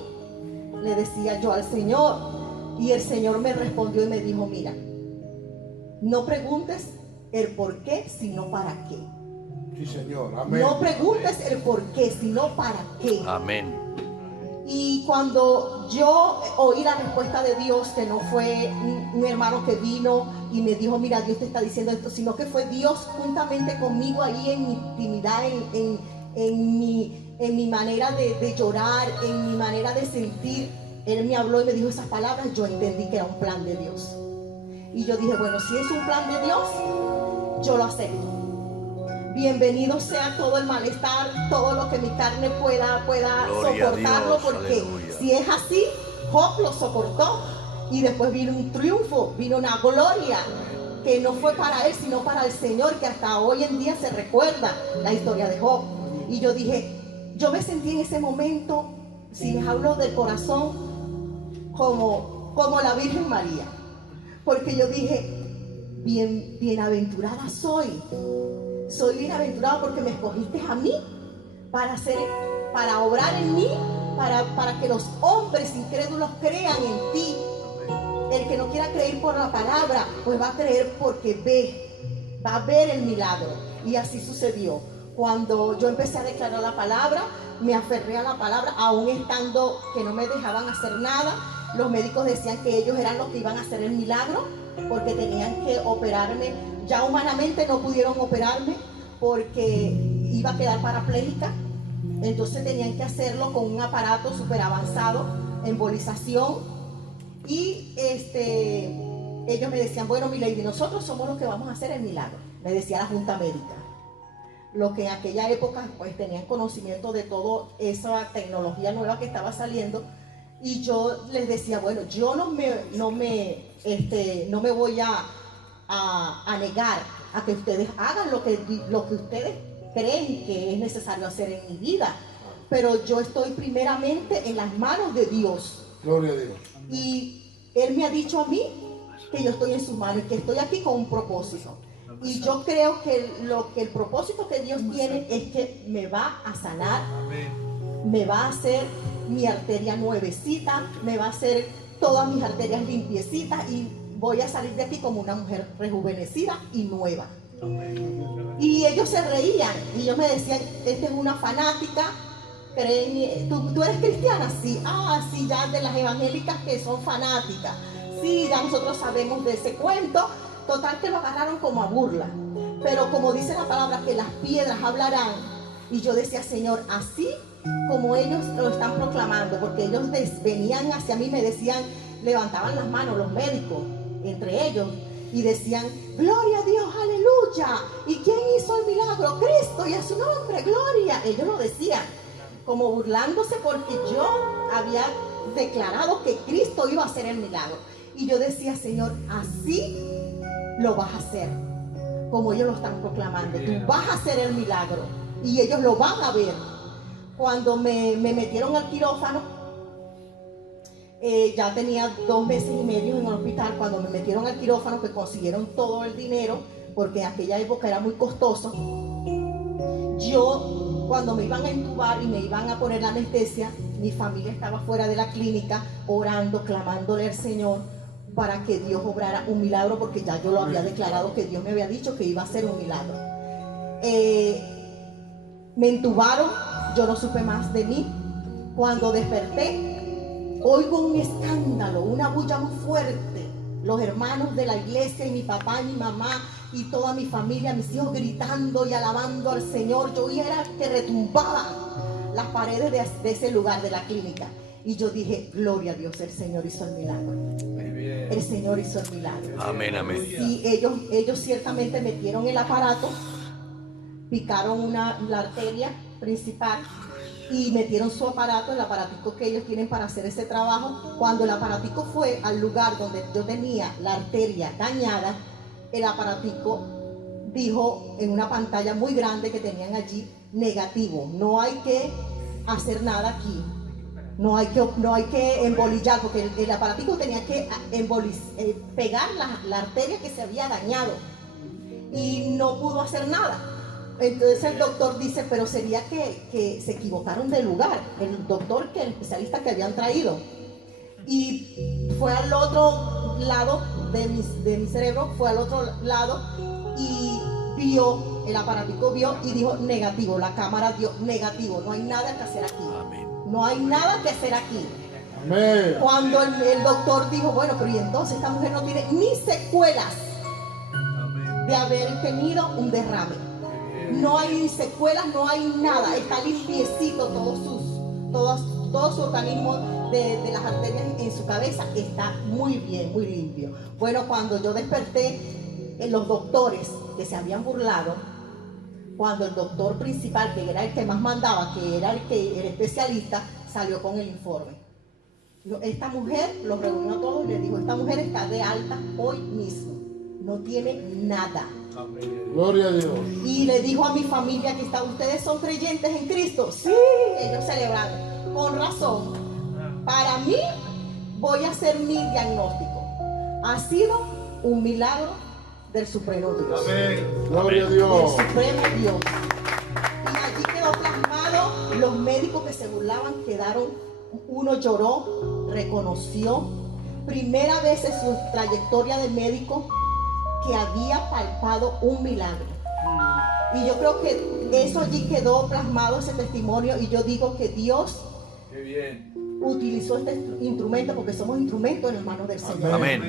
Le decía yo al Señor. Y el Señor me respondió y me dijo, mira, no preguntes el por qué, sino para qué. Sí, Señor. Amén. No preguntes el por qué, sino para qué. Amén. Y cuando yo oí la respuesta de Dios, que no fue un hermano que vino y me dijo, mira, Dios te está diciendo esto, sino que fue Dios juntamente conmigo ahí en mi intimidad, en mi manera de llorar, en mi manera de sentir. Él me habló y me dijo esas palabras, yo entendí que era un plan de Dios. Y yo dije, bueno, si es un plan de Dios, yo lo acepto. Bienvenido sea todo el malestar, todo lo que mi carne pueda Gloria a soportarlo, Dios, porque aleluya. si es así, Job lo soportó. Y después vino un triunfo, vino una gloria, que no fue para él, sino para el Señor, que hasta hoy en día se recuerda la historia de Job. Y yo dije, yo me sentí en ese momento, si les hablo del corazón, como la Virgen María. Porque yo dije, bienaventurada soy. Soy bienaventurada porque me escogiste a mí para obrar en mí, para que los hombres incrédulos crean en ti. El que no quiera creer por la palabra, pues va a creer porque va a ver el milagro. Y así sucedió. Cuando yo empecé a declarar la palabra, me aferré a la palabra, aún estando que no me dejaban hacer nada. Los médicos decían que ellos eran los que iban a hacer el milagro, porque tenían que operarme. Ya humanamente no pudieron operarme, porque iba a quedar parapléjica. Entonces tenían que hacerlo con un aparato súper avanzado, embolización. Y ellos me decían, bueno, mi lady, nosotros somos los que vamos a hacer el milagro, me decía la Junta Médica. Los que en aquella época pues tenían conocimiento de toda esa tecnología nueva que estaba saliendo. Y yo les decía, bueno, yo no me voy a negar a que ustedes hagan lo que ustedes creen que es necesario hacer en mi vida, pero yo estoy primeramente en las manos de Dios. Gloria a Dios. Y Él me ha dicho a mí que yo estoy en sus manos y que estoy aquí con un propósito. Y yo creo que el propósito que Dios tiene es que me va a sanar, me va a hacer mi arteria nuevecita, me va a hacer todas mis arterias limpiecitas y voy a salir de aquí como una mujer rejuvenecida y nueva. Y ellos se reían y ellos me decían, esta es una fanática, ¿tú eres cristiana? Sí, sí, ya de las evangélicas que son fanáticas. Sí, ya nosotros sabemos de ese cuento. Total que lo agarraron como a burla. Pero como dice la palabra, que las piedras hablarán. Y yo decía, Señor, así como ellos lo están proclamando, porque ellos venían hacia mí, me decían, levantaban las manos los médicos, entre ellos, y decían, gloria a Dios, aleluya. ¿Y quién hizo el milagro? Cristo, y a su nombre, gloria. Ellos lo decían, como burlándose porque yo había declarado que Cristo iba a hacer el milagro. Y yo decía, Señor, así lo vas a hacer, como ellos lo están proclamando. Tú vas a hacer el milagro y ellos lo van a ver. Cuando me metieron al quirófano, ya tenía 2 meses y medio en el hospital. Cuando me metieron al quirófano, que consiguieron todo el dinero, porque en aquella época era muy costoso. Yo, cuando me iban a intubar y me iban a poner la anestesia, mi familia estaba fuera de la clínica orando, clamándole al Señor para que Dios obrara un milagro, porque ya yo lo había declarado, que Dios me había dicho que iba a hacer un milagro. Me entubaron, yo no supe más de mí. Cuando desperté, oigo un escándalo, una bulla muy fuerte. Los hermanos de la iglesia y mi papá y mi mamá y toda mi familia, mis hijos gritando y alabando al Señor. Yo oía que retumbaban las paredes de ese lugar de la clínica. Y yo dije, gloria a Dios, el Señor hizo el milagro. El Señor hizo el milagro. Amén, amén. Y ellos ciertamente metieron el aparato, picaron la arteria principal y metieron su aparato, el aparatico que ellos tienen para hacer ese trabajo. Cuando el aparatico fue al lugar donde yo tenía la arteria dañada, el aparatico dijo en una pantalla muy grande que tenían allí, negativo, no hay que hacer nada aquí. No hay que embolillar, porque el aparatico tenía que pegar la arteria que se había dañado y no pudo hacer nada. Entonces el doctor dice, pero sería que se equivocaron de lugar, el doctor, el especialista que habían traído. Y fue al otro lado de mi cerebro, fue al otro lado y vio, el aparatico vio y dijo negativo, la cámara dio negativo, no hay nada que hacer aquí. Amén. No hay nada que hacer aquí. Amén. Cuando el doctor dijo, bueno, pero y entonces esta mujer no tiene ni secuelas de haber tenido un derrame. No hay ni secuelas, no hay nada. Está limpiecito todo su organismo de las arterias en su cabeza. Está muy bien, muy limpio. Bueno, cuando yo desperté, los doctores que se habían burlado, cuando el doctor principal, que era el que más mandaba, que era el especialista, salió con el informe. Esta mujer los reunió a todos y les dijo, esta mujer está de alta hoy mismo, no tiene nada. Gloria a Dios. Y le dijo a mi familia que ustedes son creyentes en Cristo. Sí, ellos celebraron. Con razón. Para mí, voy a hacer mi diagnóstico. Ha sido un milagro del Supremo Dios. Amén. Gloria a Dios. Del Supremo Dios. Y allí quedó plasmado. Los médicos que se burlaban quedaron. Uno lloró, reconoció. Primera vez en su trayectoria de médico que había palpado un milagro. Y yo creo que eso allí quedó plasmado, ese testimonio. Y yo digo que Dios utilizó este instrumento, porque somos instrumentos en las manos del Señor. Amén.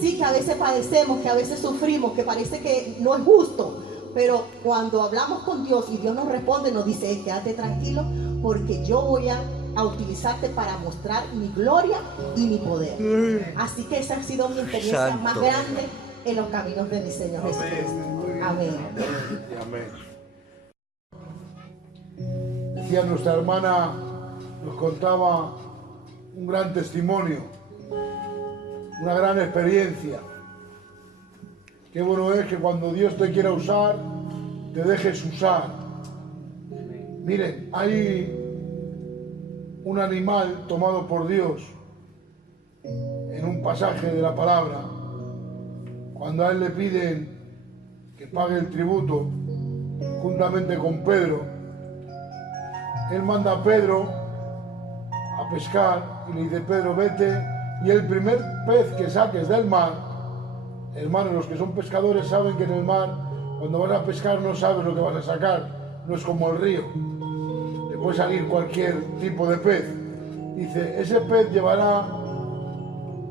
Sí, que a veces padecemos, que a veces sufrimos, que parece que no es justo, Pero cuando hablamos con Dios y Dios nos responde, nos dice: "Hey, quédate tranquilo, porque yo voy a utilizarte para mostrar mi gloria y mi poder". Así que esa ha sido mi experiencia más grande en los caminos de mi Señor Jesucristo. Amén. Amén. Decía nuestra hermana, nos contaba un gran testimonio, una gran experiencia. Qué bueno es que cuando Dios te quiera usar, te dejes usar. Miren, hay un animal tomado por Dios en un pasaje de la palabra. Cuando a él le piden que pague el tributo, juntamente con Pedro, él manda a Pedro a pescar y le dice: "Pedro, vete, y el primer pez que saques del mar", hermanos, los que son pescadores saben que en el mar, cuando vas a pescar, no sabes lo que vas a sacar, no es como el río, te puede salir cualquier tipo de pez. Dice: "Ese pez llevará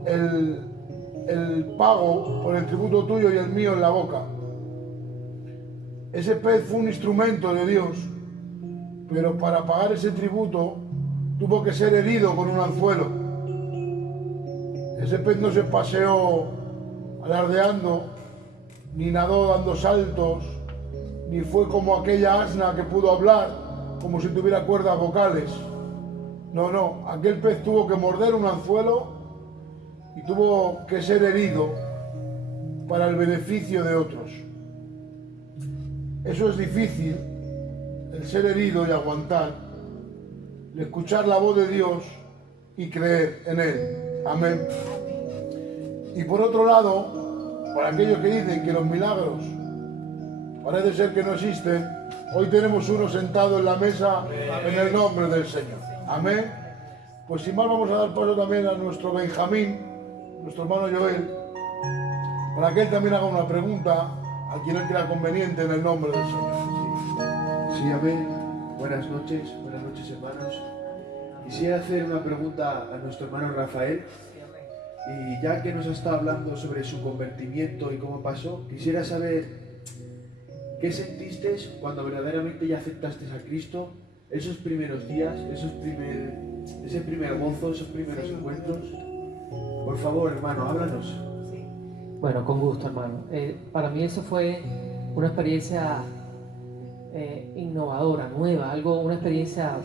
el pago por el tributo tuyo y el mío en la boca". Ese pez fue un instrumento de Dios, pero para pagar ese tributo tuvo que ser herido con un anzuelo. Ese pez no se paseó alardeando, ni nadó dando saltos, ni fue como aquella asna que pudo hablar como si tuviera cuerdas vocales. No, no, aquel pez tuvo que morder un anzuelo y tuvo que ser herido para el beneficio de otros. Eso es difícil, el ser herido y aguantar, el escuchar la voz de Dios y creer en Él. Amén. Y por otro lado, para aquellos que dicen que los milagros parece ser que no existen, hoy tenemos uno sentado en la mesa en el nombre del Señor. Amén. Pues sin más, vamos a dar paso también a nuestro Benjamín, nuestro hermano Joel, para que él también haga una pregunta a quien él crea conveniente en el nombre del Señor. Sí, amén. Buenas noches, hermanos. Quisiera hacer una pregunta a nuestro hermano Rafael. Y ya que nos ha estado hablando sobre su convertimiento y cómo pasó, quisiera saber qué sentiste cuando verdaderamente ya aceptaste a Cristo, esos primeros días, ese primer gozo, esos primeros encuentros. Por favor, hermano, háblanos. Bueno, con gusto, hermano. Para mí eso fue una experiencia innovadora, nueva, una experiencia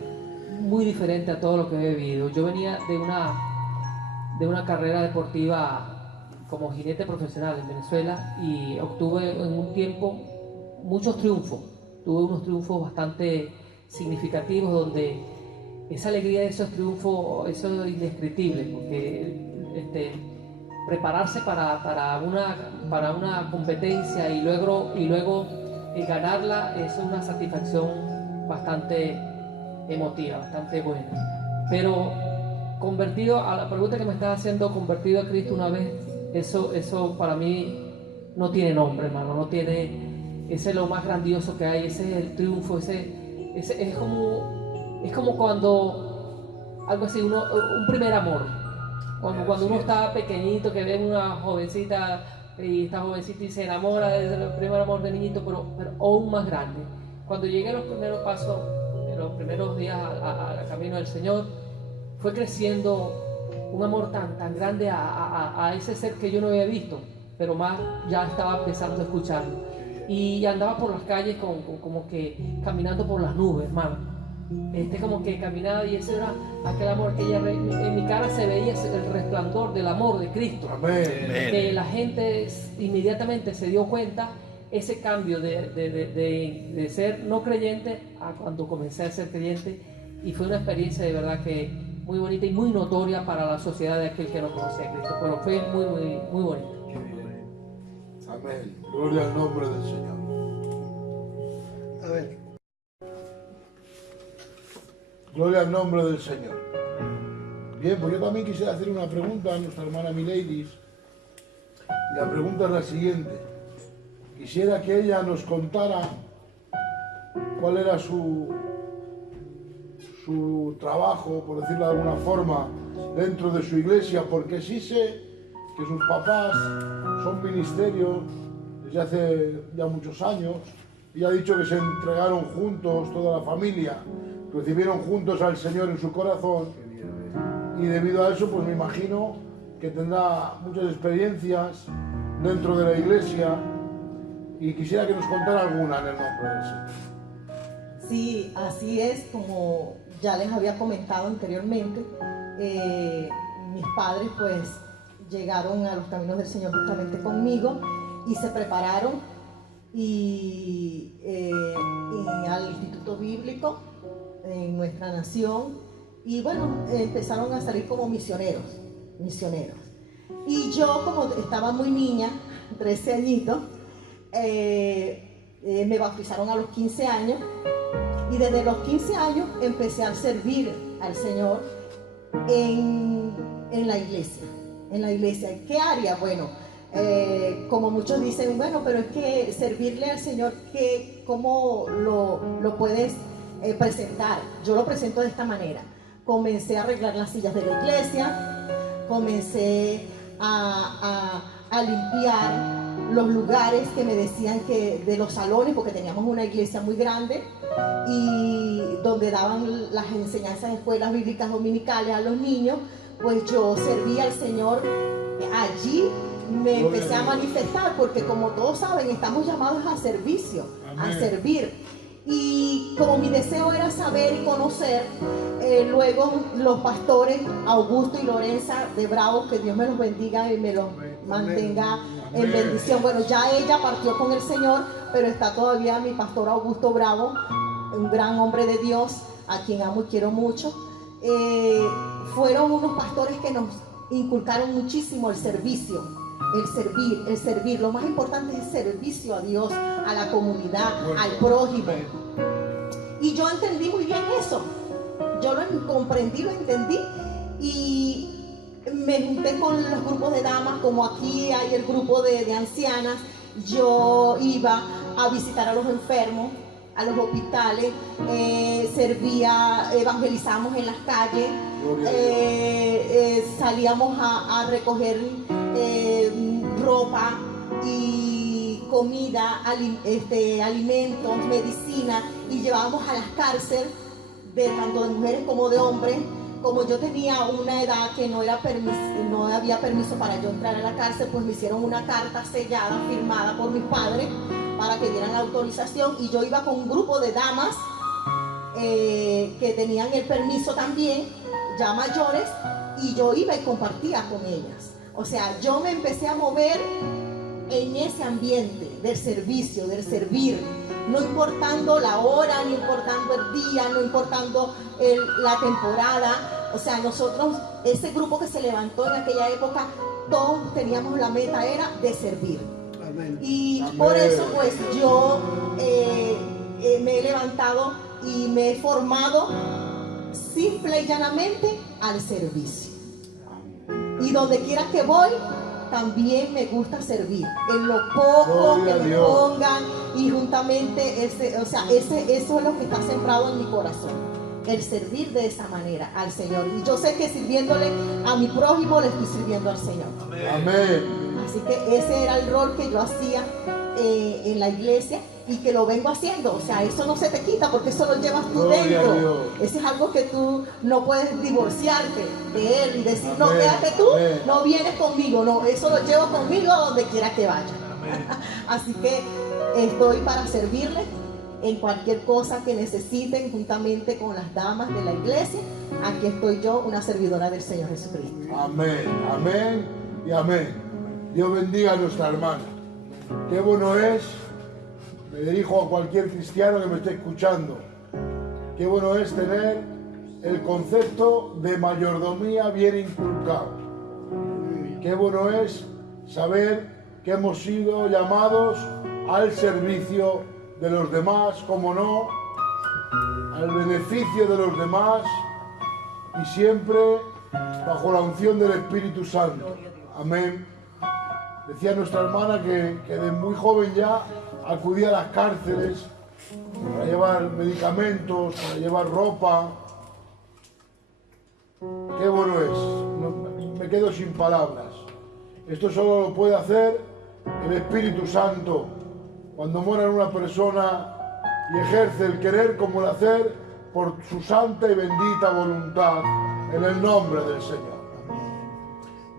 muy diferente a todo lo que he vivido. Yo venía de una carrera deportiva como jinete profesional en Venezuela y obtuve en un tiempo muchos triunfos. Tuve unos triunfos bastante significativos donde esa alegría de esos triunfos, eso es indescriptible, porque prepararse para una competencia y luego ganarla es una satisfacción bastante emotiva, bastante buena. Pero convertido a la pregunta que me estás haciendo, convertido a Cristo una vez, eso para mí no tiene nombre, hermano, no tiene, ese es lo más grandioso que hay, ese es el triunfo, ese es como cuando algo así, un primer amor, cuando uno está pequeñito, que ve una jovencita y esta jovencita y se enamora desde el primer amor de niñito, pero aún más grande. Cuando llegué a los primeros pasos, en los primeros días al camino del Señor, fue creciendo un amor tan grande a ese ser que yo no había visto, pero más ya estaba empezando a escucharlo. Y andaba por las calles como que caminando por las nubes, hermano. Como que caminaba y ese era aquel amor que en mi cara se veía el resplandor del amor de Cristo. Amén. Que la gente inmediatamente se dio cuenta ese cambio de ser no creyente a cuando comencé a ser creyente, y fue una experiencia de verdad que muy bonita y muy notoria para la sociedad de aquel que no conocía a Cristo, pero fue muy, muy, muy bonito. Amén. Gloria al nombre del Señor. A ver, Gloria al nombre del Señor. Bien, pues yo también quisiera hacer una pregunta a nuestra hermana Mileidis. La pregunta es la siguiente. Quisiera que ella nos contara cuál era su trabajo, por decirlo de alguna forma, dentro de su iglesia, porque sí sé que sus papás son ministerios desde hace ya muchos años y ha dicho que se entregaron juntos, toda la familia, recibieron juntos al Señor en su corazón, y debido a eso, pues me imagino que tendrá muchas experiencias dentro de la iglesia, y quisiera que nos contara alguna en el nombre del Señor. Sí, así es, como ya les había comentado anteriormente, mis padres pues llegaron a los caminos del Señor justamente conmigo y se prepararon y al Instituto Bíblico en nuestra nación, y bueno, empezaron a salir como misioneros. Y yo, como estaba muy niña, 13 añitos, me bautizaron a los 15 años, y desde los 15 años empecé a servir al Señor en la iglesia. ¿En qué área? Bueno, como muchos dicen, bueno, pero es que servirle al Señor, ¿cómo lo puedes presentar? Yo lo presento de esta manera. Comencé a arreglar las sillas de la iglesia, comencé a limpiar los lugares que me decían que de los salones, porque teníamos una iglesia muy grande y donde daban las enseñanzas de escuelas bíblicas dominicales a los niños, pues yo servía al Señor allí. Me empecé a manifestar, porque como todos saben, estamos llamados a servicio, a servir. Y como mi deseo era saber y conocer, luego los pastores Augusto y Lorenza de Bravo, que Dios me los bendiga y me los mantenga en bendición. Bueno, ya ella partió con el Señor, pero está todavía mi pastor Augusto Bravo, un gran hombre de Dios, a quien amo y quiero mucho. Fueron unos pastores que nos inculcaron muchísimo el servicio, el servir. Lo más importante es el servicio a Dios, a la comunidad, al prójimo. Y yo entendí muy bien eso. Yo lo comprendí, lo entendí, y me junté con los grupos de damas, como aquí hay el grupo de ancianas. Yo iba a visitar a los enfermos, a los hospitales, servía, evangelizamos en las calles, salíamos a recoger ropa y comida, alimentos, medicina, y llevábamos a las cárceles, tanto de mujeres como de hombres. Como yo tenía una edad que no había permiso para yo entrar a la cárcel, pues me hicieron una carta sellada, firmada por mis padres, para que dieran la autorización, y yo iba con un grupo de damas que tenían el permiso también, ya mayores, y yo iba y compartía con ellas. O sea, yo me empecé a mover en ese ambiente del servicio, del servir, no importando la hora, no importando el día, no importando la temporada. O sea, nosotros, ese grupo que se levantó en aquella época, todos teníamos la meta, era de servir. Amén. Y por eso pues yo me he levantado y me he formado simple y llanamente al servicio. Y donde quiera que voy, también me gusta servir. En lo poco que me pongan, y juntamente eso es lo que está sembrado en mi corazón. El servir de esa manera al Señor. Y yo sé que sirviéndole a mi prójimo, le estoy sirviendo al Señor. Amén. Así que ese era el rol que yo hacía en la iglesia, y que lo vengo haciendo. O sea, eso no se te quita, porque eso lo llevas tú dentro. Eso es algo que tú no puedes divorciarte de él y decir, amén, no, quédate tú, no vienes conmigo. No, eso lo llevo conmigo donde quiera que vaya. Así que estoy para servirles en cualquier cosa que necesiten, juntamente con las damas de la iglesia. Aquí estoy yo, una servidora del Señor Jesucristo. Amén, amén y amén. Dios bendiga a nuestra hermana. Qué bueno es, me dirijo a cualquier cristiano que me esté escuchando, qué bueno es tener el concepto de mayordomía bien inculcado. Qué bueno es saber que hemos sido llamados al servicio de los demás, como no, al beneficio de los demás, y siempre bajo la unción del Espíritu Santo. Amén. Decía nuestra hermana que de muy joven ya acudía a las cárceles para llevar medicamentos, para llevar ropa. Qué bueno es. Me quedo sin palabras. Esto solo lo puede hacer el Espíritu Santo. cuando mora en una persona y ejerce el querer como el hacer por su santa y bendita voluntad, en el nombre del Señor.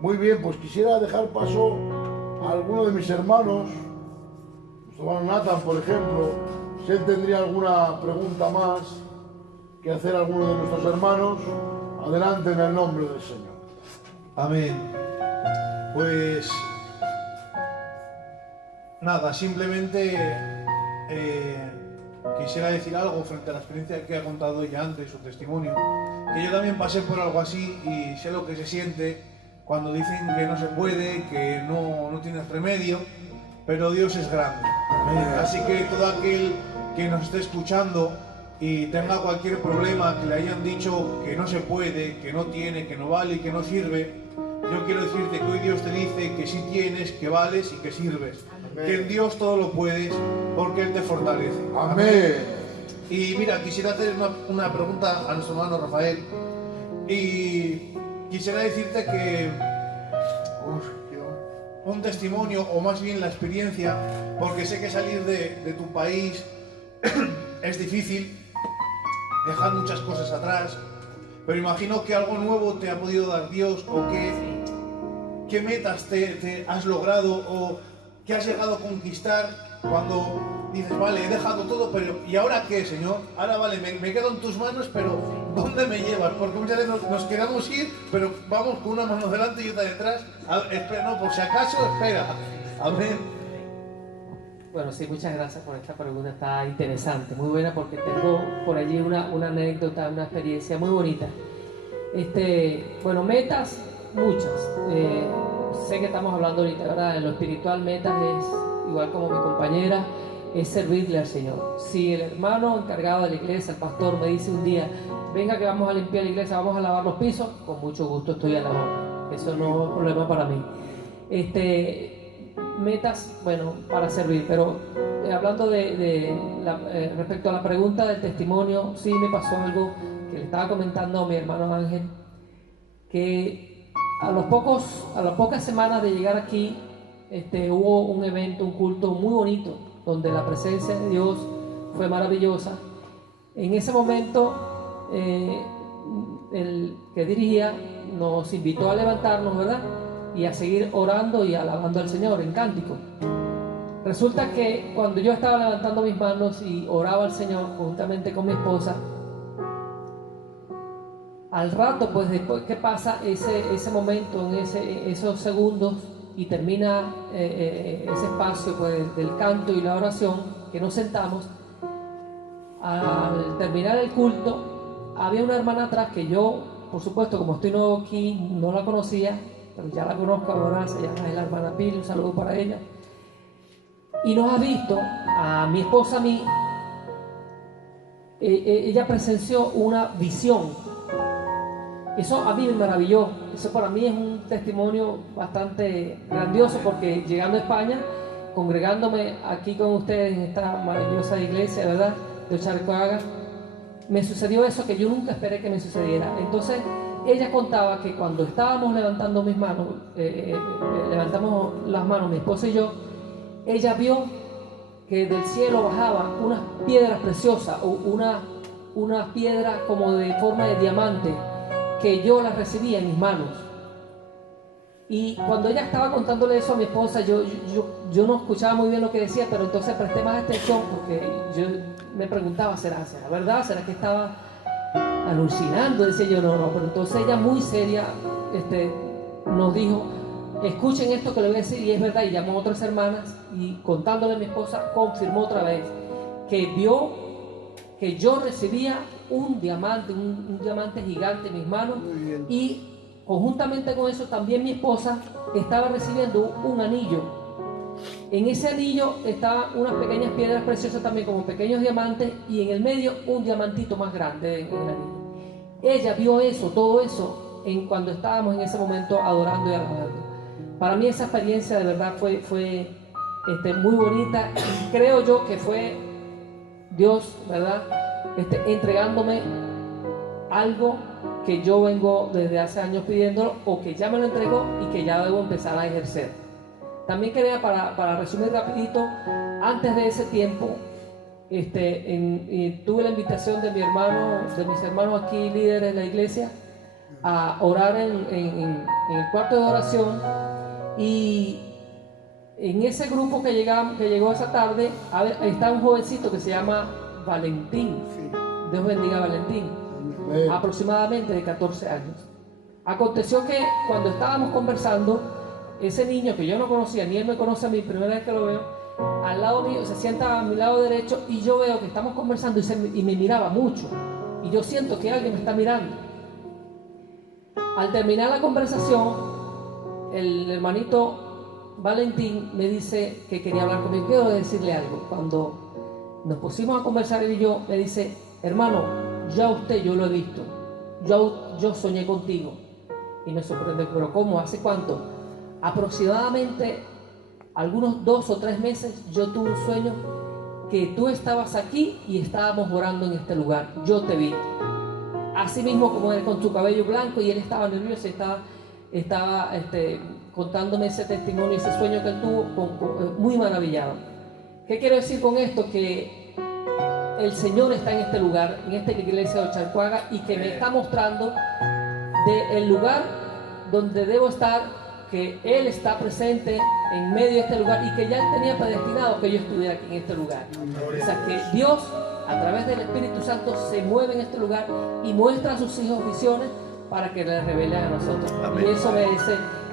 Muy bien, pues quisiera dejar paso a alguno de mis hermanos, nuestro hermano Nathan, por ejemplo, si él tendría alguna pregunta más que hacer a alguno de nuestros hermanos, adelante en el nombre del Señor. Amén. Pues nada, simplemente quisiera decir algo frente a la experiencia que ha contado ella antes, su testimonio, que yo también pasé por algo así y sé lo que se siente cuando dicen que no se puede, que no tienes remedio, pero Dios es grande. Así que todo aquel que nos esté escuchando y tenga cualquier problema, que le hayan dicho que no se puede, que no tiene, que no vale y que no sirve, yo quiero decirte que hoy Dios te dice que sí tienes, que vales y que sirves. Amén. Que en Dios todo lo puedes porque Él te fortalece. Amén. Y mira, quisiera hacer una pregunta a nuestro hermano Rafael. Y quisiera decirte que un testimonio, o más bien la experiencia, porque sé que salir de tu país es difícil, dejar muchas cosas atrás, pero imagino que algo nuevo te ha podido dar Dios, o qué metas te has logrado, o qué has llegado a conquistar cuando dices, vale, he dejado todo, pero ¿y ahora qué, Señor? Ahora vale, me quedo en tus manos, pero ¿dónde me llevas? Porque muchas veces nos queremos ir, pero vamos con una mano delante y otra detrás. Espera, no, por si acaso, espera. Amén. Bueno, sí, muchas gracias por esta pregunta, está interesante, muy buena, porque tengo por allí una anécdota, una experiencia muy bonita. Bueno, metas, muchas. Sé que estamos hablando ahorita, ¿verdad? En lo espiritual, metas es, igual como mi compañera, es servirle al Señor. Si el hermano encargado de la iglesia, el pastor, me dice un día, venga que vamos a limpiar la iglesia, vamos a lavar los pisos, con mucho gusto estoy a la orden. Eso no es problema para mí. Metas, bueno, para servir, pero hablando respecto a la pregunta del testimonio, sí me pasó algo que le estaba comentando a mi hermano Ángel, que a las pocas semanas de llegar aquí, hubo un evento, un culto muy bonito, donde la presencia de Dios fue maravillosa. En ese momento, el que dirigía nos invitó a levantarnos, ¿verdad? Y a seguir orando y alabando al Señor en cántico. Resulta que cuando yo estaba levantando mis manos y oraba al Señor juntamente con mi esposa, al rato, pues después que pasa ese momento, en esos segundos, y termina ese espacio pues, del canto y la oración, que nos sentamos, al terminar el culto, había una hermana atrás que yo, por supuesto, como estoy nuevo aquí, no la conocía, pero ya la conozco ahora, se llama la hermana Pili, un saludo para ella, y nos ha visto, a mi esposa, a mí, ella presenció una visión. Eso a mí me maravilló, eso para mí es un testimonio bastante grandioso, porque llegando a España, congregándome aquí con ustedes en esta maravillosa iglesia, ¿verdad?, de Ocharcoaga, me sucedió eso que yo nunca esperé que me sucediera. Entonces ella contaba que cuando estábamos levantando mis manos, levantamos las manos mi esposa y yo, ella vio que del cielo bajaban unas piedras preciosas, o una piedra como de forma de diamante, que yo las recibía en mis manos. Y cuando ella estaba contándole eso a mi esposa, yo no escuchaba muy bien lo que decía, pero entonces presté más atención, porque yo me preguntaba, ¿será verdad? ¿Será que estaba alucinando? Decía yo, no, pero entonces ella muy seria nos dijo, escuchen esto que le voy a decir, y es verdad, y llamó a otras hermanas, y contándole a mi esposa, confirmó otra vez, que vio que yo recibía un diamante gigante en mis manos, y conjuntamente con eso también mi esposa estaba recibiendo un anillo. En ese anillo estaban unas pequeñas piedras preciosas también, como pequeños diamantes, y en el medio un diamantito más grande en el anillo. Ella vio eso, todo eso, cuando estábamos en ese momento adorando y alabando. Para mí esa experiencia de verdad fue muy bonita, y creo yo que fue Dios, ¿verdad?, entregándome algo que yo vengo desde hace años pidiéndolo, o que ya me lo entregó y que ya debo empezar a ejercer. También quería, para resumir rapidito, antes de ese tiempo, tuve la invitación de mis hermanos aquí, líderes de la iglesia, a orar en el cuarto de oración, y en ese grupo que llegó esa tarde está un jovencito que se llama Valentín. Dios bendiga a Valentín, aproximadamente de 14 años. Aconteció que cuando estábamos conversando, ese niño que yo no conocía, ni él me conoce a mí, primera vez que lo veo, al lado mío, se sienta a mi lado derecho, y yo veo que estamos conversando y me miraba mucho, y yo siento que alguien me está mirando. Al terminar la conversación, el hermanito Valentín me dice que quería hablar conmigo. Quiero decirle algo. Cuando nos pusimos a conversar él y yo, me dice: hermano, ya usted yo lo he visto, yo soñé contigo. Y me sorprende, pero ¿cómo? ¿Hace cuánto? Aproximadamente algunos 2 o 3 meses yo tuve un sueño que tú estabas aquí y estábamos orando en este lugar. Yo te vi. Así mismo como él, con su cabello blanco, y él estaba nervioso y estaba contándome ese testimonio, ese sueño que él tuvo, muy maravillado. ¿Qué quiero decir con esto? Que el Señor está en este lugar, en esta iglesia de Ochalcuaga, y que me está mostrando el lugar donde debo estar, que Él está presente en medio de este lugar, y que ya Él tenía predestinado que yo estuviera aquí en este lugar. O sea, que Dios, a través del Espíritu Santo, se mueve en este lugar y muestra a sus hijos visiones para que les revelen a nosotros. Amén. Y eso me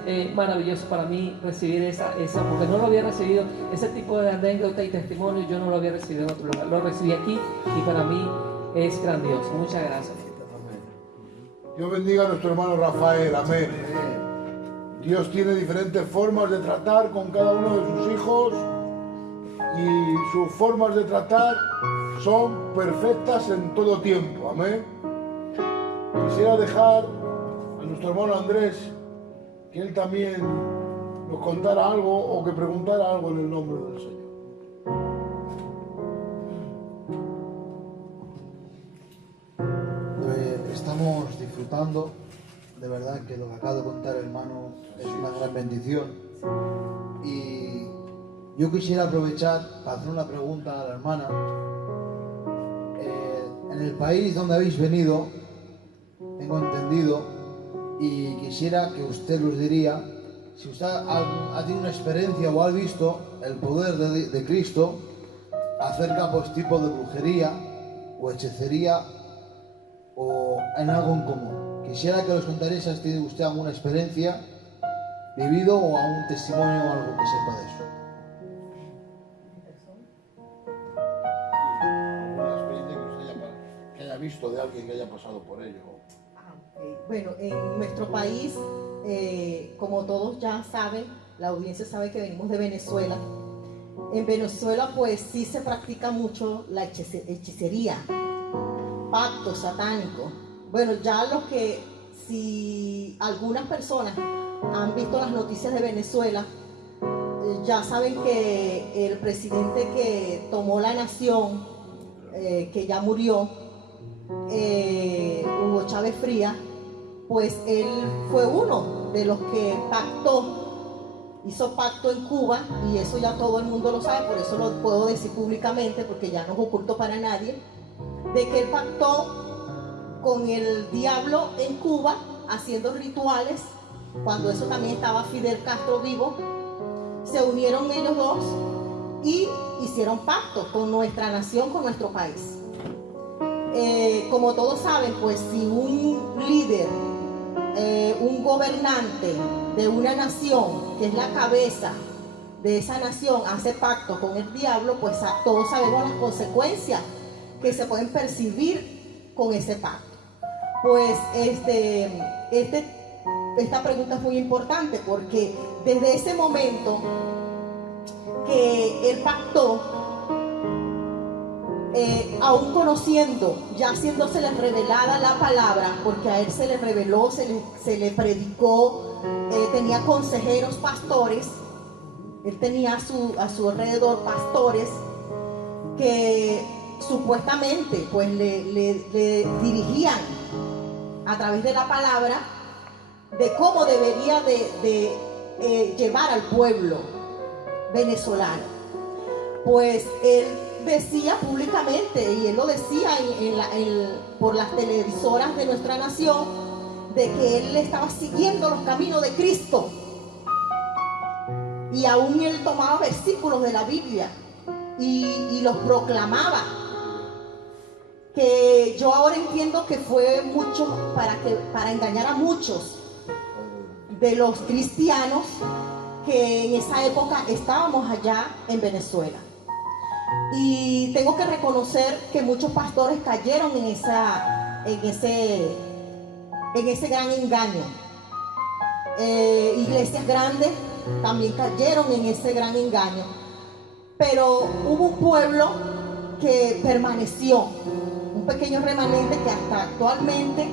es maravilloso para mí, recibir eso, porque no lo había recibido, ese tipo de anécdota y testimonio, yo no lo había recibido en otro lugar. Lo recibí aquí y para mí es grandioso. Muchas gracias. Dios bendiga a nuestro hermano Rafael. Amén. Dios tiene diferentes formas de tratar con cada uno de sus hijos, y sus formas de tratar son perfectas en todo tiempo. Amén. Quisiera dejar a nuestro hermano Andrés que él también nos contara algo o que preguntara algo en el nombre del Señor. Estamos disfrutando, de verdad que lo que acaba de contar el hermano es una gran bendición, y yo quisiera aprovechar para hacer una pregunta a la hermana. En el país donde habéis venido, tengo entendido, y quisiera que usted nos diría si usted ha tenido una experiencia o ha visto el poder de Cristo acerca pues tipo de brujería o hechicería o en algo en común. Quisiera que nos contaría si ha tenido usted alguna experiencia vivido o algún testimonio o algo que sepa de eso. ¿Alguna experiencia que usted haya visto de alguien que haya pasado por ello? Bueno, en nuestro país, como todos ya saben, la audiencia sabe que venimos de Venezuela. En Venezuela pues sí se practica mucho la hechicería, pactos satánicos. Bueno, ya si algunas personas han visto las noticias de Venezuela, ya saben que el presidente que tomó la nación, que ya murió, Hugo Chávez Frías, pues él fue uno de los que hizo pacto en Cuba, y eso ya todo el mundo lo sabe, por eso lo puedo decir públicamente, porque ya no es oculto para nadie, de que él pactó con el diablo en Cuba, haciendo rituales. Cuando eso también estaba Fidel Castro vivo, se unieron ellos dos y hicieron pacto con nuestra nación, con nuestro país. Como todos saben, pues si un líder, un gobernante de una nación, que es la cabeza de esa nación, hace pacto con el diablo, pues todos sabemos las consecuencias que se pueden percibir con ese pacto. Pues esta pregunta es muy importante, porque desde ese momento que él pactó, aún conociendo, ya haciéndosele revelada la palabra, porque a él se le reveló, se le predicó, tenía consejeros pastores, él tenía a su alrededor pastores que supuestamente pues le dirigían a través de la palabra de cómo debería de llevar al pueblo venezolano. Pues él decía públicamente, y él lo decía por las televisoras de nuestra nación, de que él estaba siguiendo los caminos de Cristo. Y aún él tomaba versículos de la Biblia y los proclamaba. Que yo ahora entiendo que fue mucho para engañar a muchos de los cristianos que en esa época estábamos allá en Venezuela. Y tengo que reconocer que muchos pastores cayeron en ese gran engaño. Iglesias grandes también cayeron en ese gran engaño. Pero hubo un pueblo que permaneció, un pequeño remanente que hasta actualmente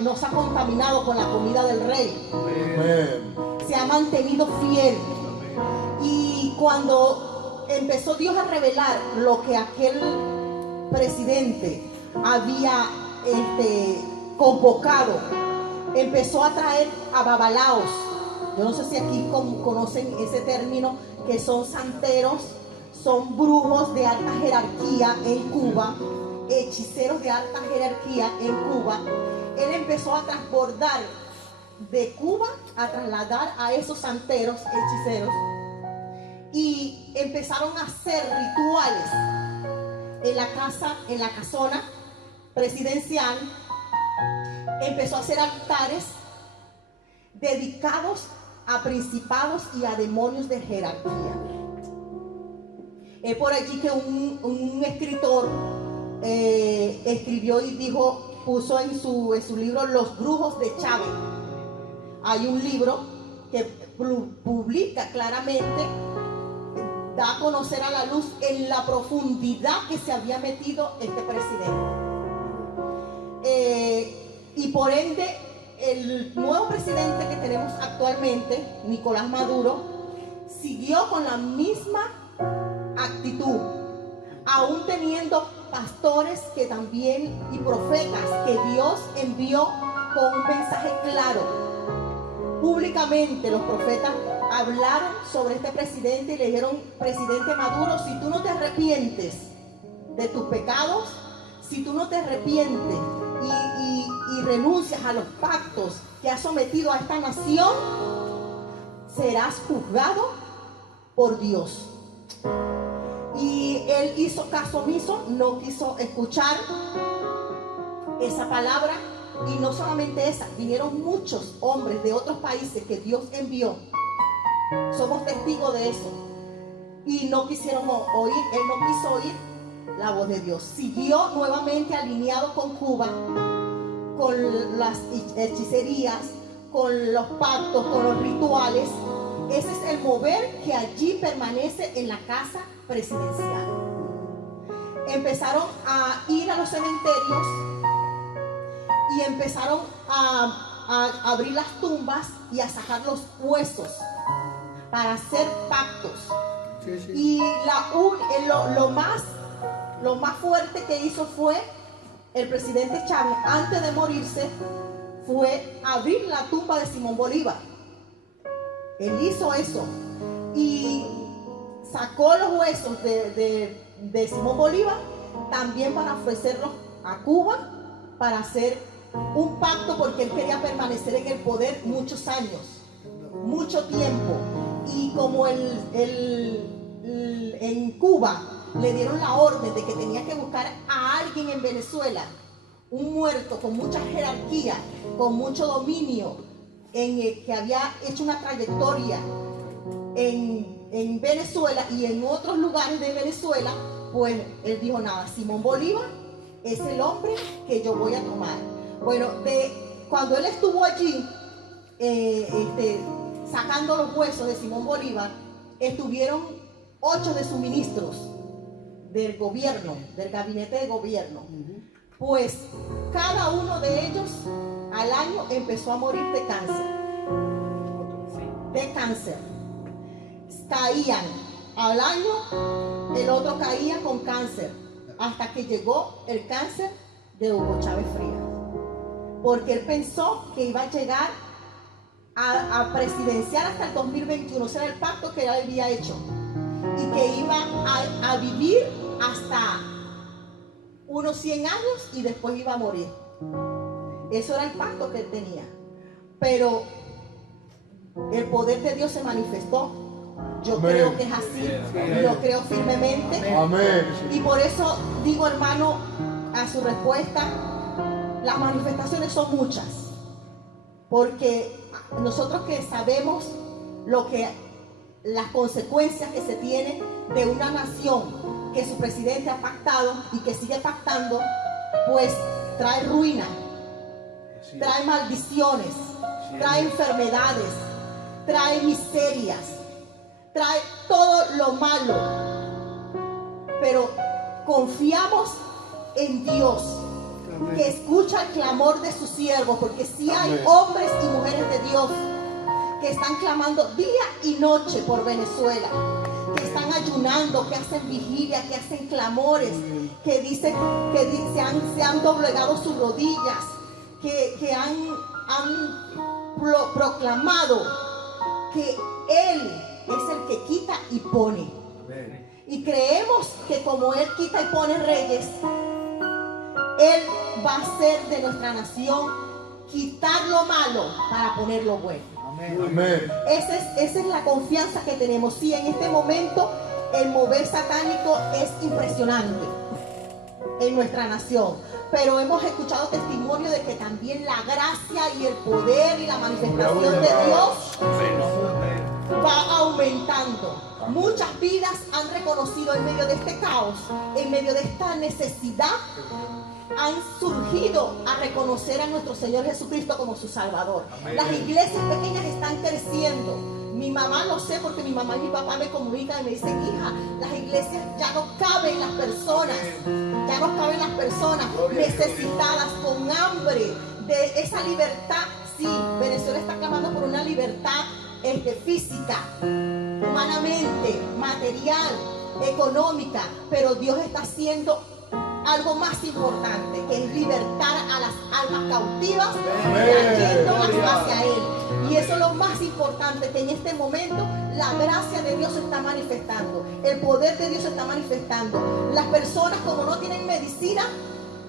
no se ha contaminado con la comida del rey. Amén. Se ha mantenido fiel. Y cuando empezó Dios a revelar lo que aquel presidente había convocado, empezó a traer a babalaos. Yo no sé si aquí conocen ese término, que son santeros, son brujos de alta jerarquía en Cuba, hechiceros de alta jerarquía en Cuba. Él empezó a transbordar de Cuba, a trasladar a esos santeros, hechiceros, y empezaron a hacer rituales en la casona presidencial. Empezó a hacer altares dedicados a principados y a demonios de jerarquía. Es por allí que un escritor escribió y puso en su libro Los Brujos de Chávez. Hay un libro que publica claramente, da a conocer a la luz en la profundidad que se había metido este presidente. Y por ende, el nuevo presidente que tenemos actualmente, Nicolás Maduro, siguió con la misma actitud, aún teniendo pastores que también y profetas que Dios envió con un mensaje claro. Públicamente los profetas hablaron sobre este presidente y le dijeron: presidente Maduro, si tú no te arrepientes de tus pecados, si tú no te arrepientes y renuncias a los pactos que has sometido a esta nación, serás juzgado por Dios. Y él hizo caso omiso, no quiso escuchar esa palabra. Y no solamente esa, vinieron muchos hombres de otros países que Dios envió. Somos testigos de eso. Y no quisieron oír, él no quiso oír la voz de Dios. Siguió nuevamente alineado con Cuba, con las hechicerías, con los pactos, con los rituales. Ese es el mover que allí permanece en la casa presidencial. Empezaron a ir a los cementerios y empezaron a abrir las tumbas y a sacar los huesos para hacer pactos. Sí, sí. Y lo más fuerte que hizo fue el presidente Chávez, antes de morirse, fue abrir la tumba de Simón Bolívar. Él hizo eso y sacó los huesos de Simón Bolívar también para ofrecerlos a Cuba, para hacer un pacto, porque él quería permanecer en el poder muchos años, mucho tiempo. Y como en Cuba le dieron la orden de que tenía que buscar a alguien en Venezuela, un muerto con mucha jerarquía, con mucho dominio, que había hecho una trayectoria en Venezuela y en otros lugares de Venezuela, pues él dijo: nada, Simón Bolívar es el hombre que yo voy a tomar. Bueno, cuando él estuvo allí sacando los huesos de Simón Bolívar, estuvieron 8 de sus ministros del gobierno, del gabinete de gobierno. Pues cada uno de ellos al año empezó a morir de cáncer. De cáncer. Caían al año, el otro caía con cáncer, hasta que llegó el cáncer de Hugo Chávez Frías. Porque él pensó que iba a llegar a presidenciar hasta el 2021. Ese era el pacto que él había hecho. Y que iba a vivir hasta unos 100 años y después iba a morir. Eso era el pacto que él tenía. Pero el poder de Dios se manifestó. Yo Amén. creo que es así. Lo creo firmemente. Amén. Y por eso digo, hermano, a su respuesta, las manifestaciones son muchas. Porque nosotros que sabemos las consecuencias que se tienen de una nación que su presidente ha pactado y que sigue pactando, pues trae ruina, trae maldiciones, trae enfermedades, trae miserias, trae todo lo malo. Pero confiamos en Dios, que escucha el clamor de sus siervos, porque si hay hombres y mujeres de Dios que están clamando día y noche por Venezuela, que están ayunando, que hacen vigilia, que hacen clamores, que dicen que se han doblegado sus rodillas, que han proclamado que Él es el que quita y pone. Y creemos que como Él quita y pone reyes, Él va a hacer de nuestra nación quitar lo malo para poner lo bueno. Amén. Esa es la confianza que tenemos. Sí, en este momento el mover satánico es impresionante en nuestra nación, pero hemos escuchado testimonio de que también la gracia y el poder y la manifestación de Dios va aumentando. Muchas vidas han reconocido en medio de este caos, en medio de esta necesidad, han surgido a reconocer a nuestro Señor Jesucristo como su Salvador. Las iglesias pequeñas están creciendo. Mi mamá lo sé porque mi mamá y mi papá me comunican y me dicen: hija, las iglesias ya no caben las personas, ya no caben las personas necesitadas, con hambre de esa libertad. Sí, Venezuela está clamando por una libertad física, humanamente, material, económica, pero Dios está haciendo algo más importante, que es libertar a las almas cautivas, trayéndolas hacia Él. Y eso es lo más importante, que en este momento la gracia de Dios se está manifestando, el poder de Dios se está manifestando. Las personas, como no tienen medicina,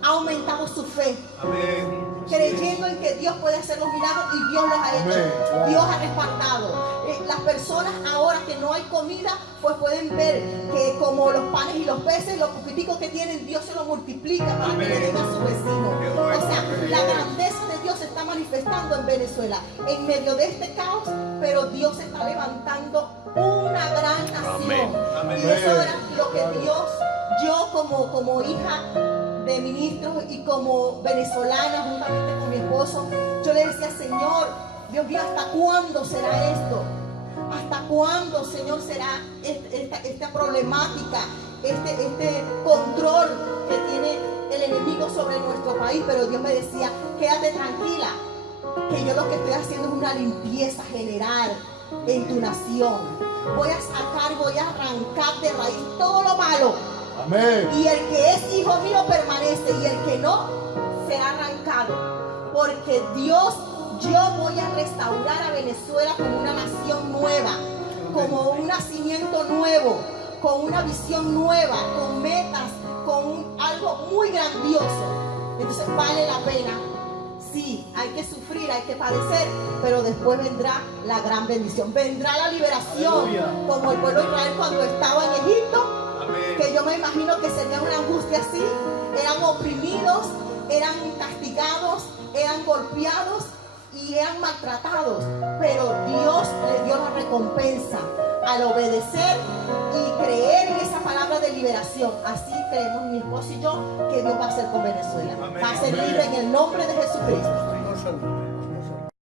ha aumentado su fe. Amén. Creyendo en que Dios puede hacer los milagros, y Dios los ha hecho. Dios ha respaldado. Las personas ahora que no hay comida, pues pueden ver que como los panes y los peces, los poquiticos que tienen, Dios se los multiplica para que le den a su vecino. O sea, la grandeza de Dios se está manifestando en Venezuela, en medio de este caos, pero Dios está levantando una gran nación. Amén. Y eso era lo que Dios, yo como hija de ministros y como venezolana, juntamente con mi esposo, yo le decía: Señor, Dios mío, ¿hasta cuándo será esto? ¿Hasta cuándo, Señor, será esta problemática, este control que tiene el enemigo sobre nuestro país? Pero Dios me decía: quédate tranquila, que yo lo que estoy haciendo es una limpieza general en tu nación. Voy a sacar, voy a arrancar de raíz todo lo malo. Amén. Y el que es hijo mío permanece, y el que no será arrancado. Porque Dios, yo voy a restaurar a Venezuela como una nación nueva, como un nacimiento nuevo, con una visión nueva, con metas, con algo muy grandioso. Entonces vale la pena. Sí, hay que sufrir, hay que padecer, pero después vendrá la gran bendición, vendrá la liberación. Como el pueblo de Israel cuando estaba en Egipto, que yo me imagino que sería una angustia así. Eran oprimidos, eran castigados, eran golpeados y eran maltratados, pero Dios les dio la recompensa al obedecer y creer en esa palabra de liberación. Así creemos mi esposo y yo que Dios va a hacer con Venezuela. Va a ser libre en el nombre de Jesucristo.